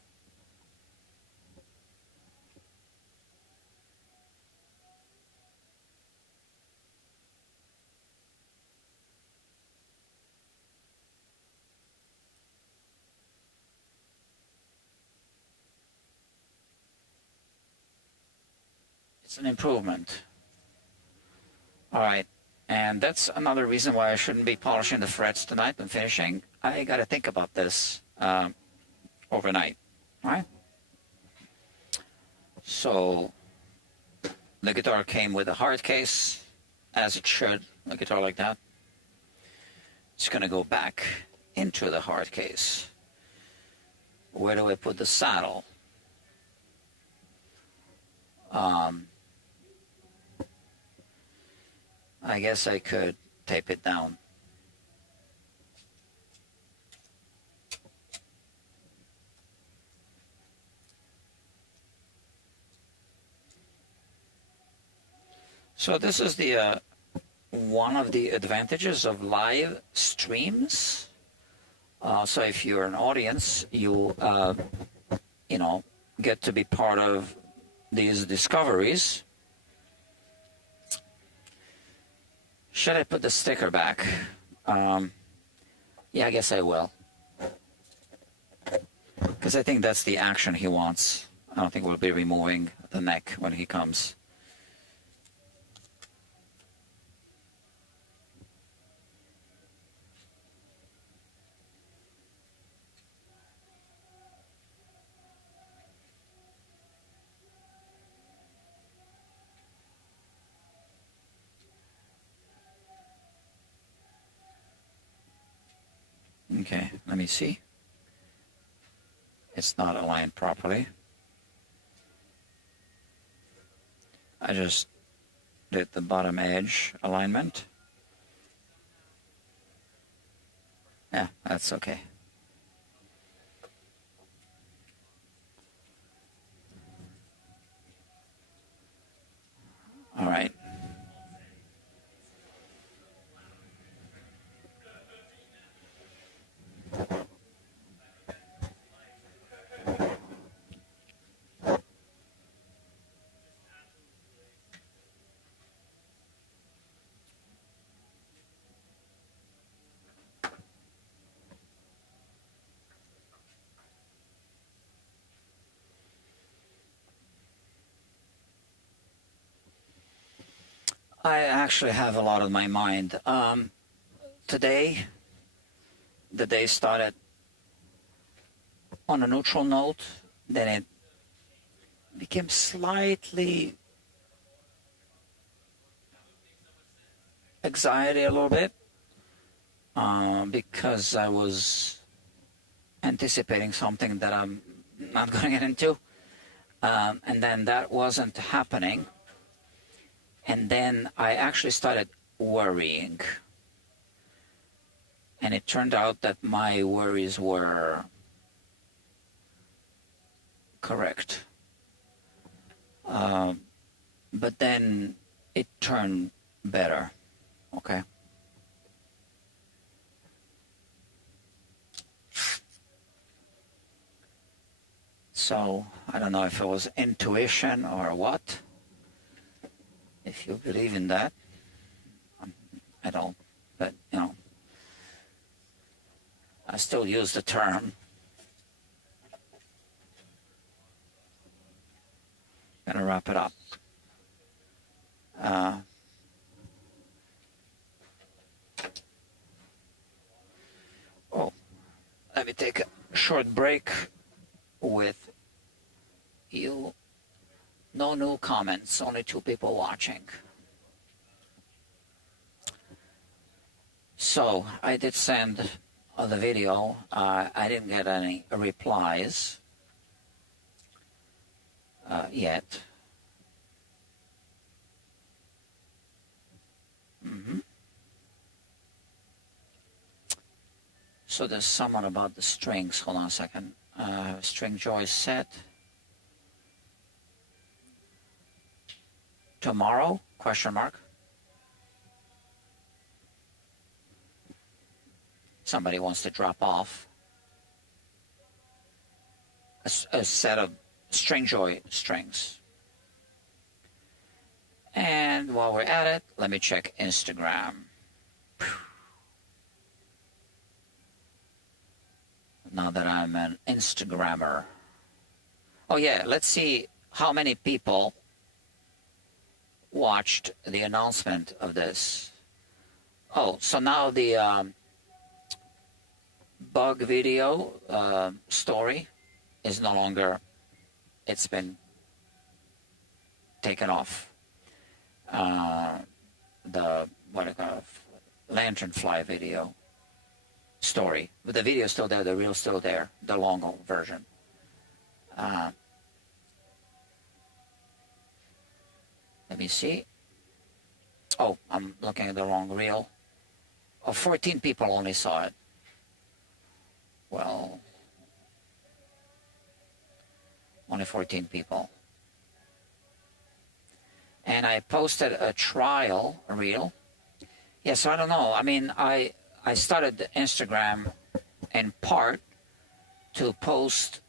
It's an improvement. All right. And that's another reason why I shouldn't be polishing the frets tonight when finishing. I got to think about this overnight. All right. So the guitar came with a hard case, as it should, a guitar like that. It's going to go back into the hard case. Where do I put the saddle? I guess I could tape it down. So this is the one of the advantages of live streams. So if you're an audience, you get to be part of these discoveries. Should I put the sticker back? Yeah, I guess I will. Because I think that's the action he wants. I don't think we'll be removing the neck when he comes. Okay, let me see. It's not aligned properly. I just did the bottom edge alignment. Yeah, that's okay. All right. I actually have a lot on my mind. Today, the day started on a neutral note, then it became slightly anxiety a little bit because I was anticipating something that I'm not going to get into. And then that wasn't happening. And then I actually started worrying. And it turned out that my worries were correct. But then it turned better. Okay. So I don't know if it was intuition or what. If you believe in that, I don't. But you know, I still use the term. Gonna wrap it up. Let me take a short break with you. No new comments, only 2 people watching. So I did send the video. I didn't get any replies yet. So there's someone about the strings. Hold on a second. String joy set. Tomorrow? Question mark. Somebody wants to drop off a set of string joy strings. And while we're at it, let me check Instagram. Now that I'm an Instagrammer. Oh yeah, let's see how many people watched the announcement of this. Oh, so now the bug video story is no longer, it's been taken off. The, what do you call it, lanternfly video story. But the video is still there, the reel's still there, the long version. Let me see. Oh, I'm looking at the wrong reel. Oh, 14 people only saw it. Well, only 14 people. And I posted a trial reel. Yeah, so I don't know. I mean, I started Instagram in part to post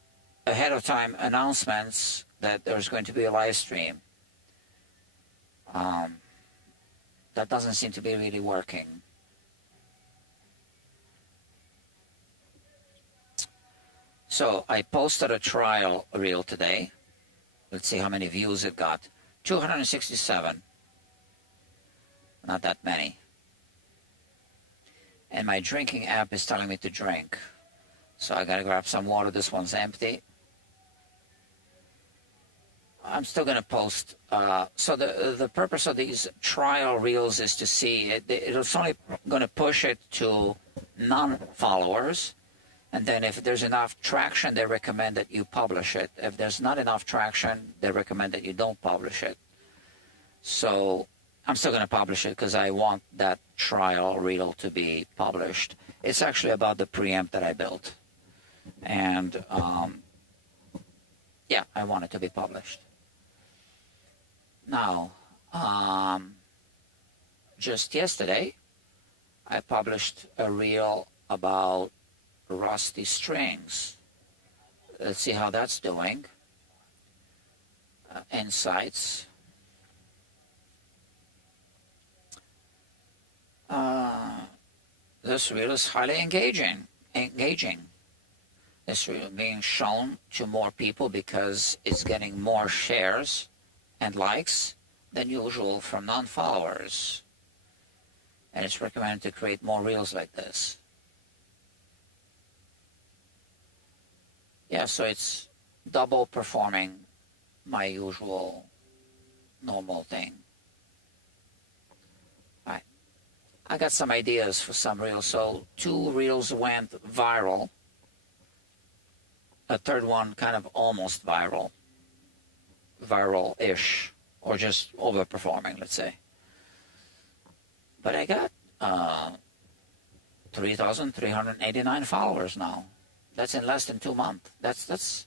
ahead of time announcements that there's going to be a live stream. That doesn't seem to be really working. So I posted a trial reel today. Let's see how many views it got. 267. Not that many. And my drinking app is telling me to drink. So I gotta grab some water. This one's empty. I'm still gonna post. So the purpose of these trial reels is to see it's only gonna push it to non-followers. And then if there's enough traction, they recommend that you publish it. If there's not enough traction, they recommend that you don't publish it. So I'm still going to publish it because I want that trial reel to be published. It's actually about the preamp that I built. And yeah, I want it to be published. Now, just yesterday, I published a reel about rusty strings. Let's see how that's doing. Insights. This reel is highly engaging. This reel being shown to more people because it's getting more shares and likes than usual from non-followers. And it's recommended to create more reels like this. Yeah, so it's double performing my usual normal thing. All right. I got some ideas for some reels. So 2 reels went viral. A third one kind of almost viral. Viral-ish. Or just overperforming, let's say. But I got 3,389 followers now. That's in less than 2 months. That's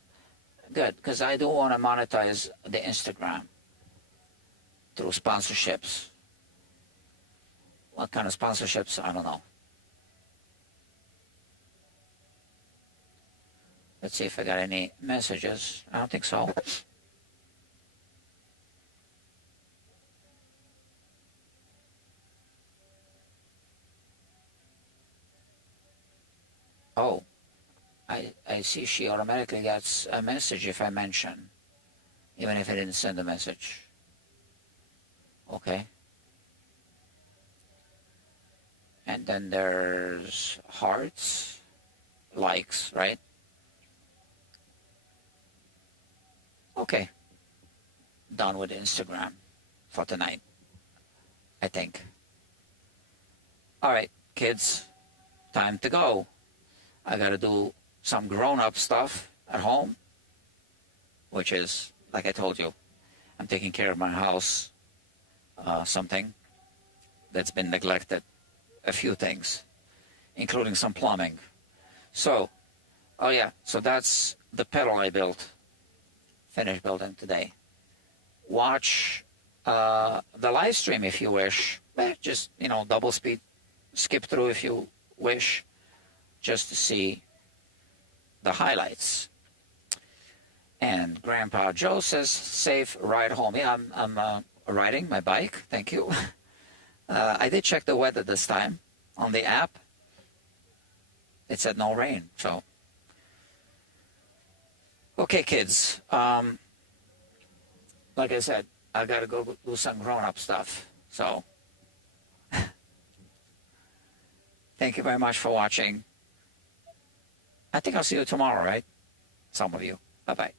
good, because I do want to monetize the Instagram through sponsorships. What kind of sponsorships? I don't know. Let's see if I got any messages. I don't think so. Oh, I see she automatically gets a message if I mention, even if I didn't send a message. Okay. And then there's hearts, likes, right? Okay. Done with Instagram for tonight, I think. All right, kids, time to go. I got to do some grown-up stuff at home, which is, like I told you, I'm taking care of my house, something that's been neglected, a few things, including some plumbing. So, oh yeah, so that's the pedal I built, finished building today. Watch the live stream if you wish. Just, double speed, skip through if you wish, just to see the highlights. And Grandpa Joe says, safe ride home. Yeah, I'm riding my bike. Thank you. I did check the weather this time on the app. It said no rain. So, okay, kids. Like I said, I got to go do some grown-up stuff. So, thank you very much for watching. I think I'll see you tomorrow, right? Some of you. Bye-bye.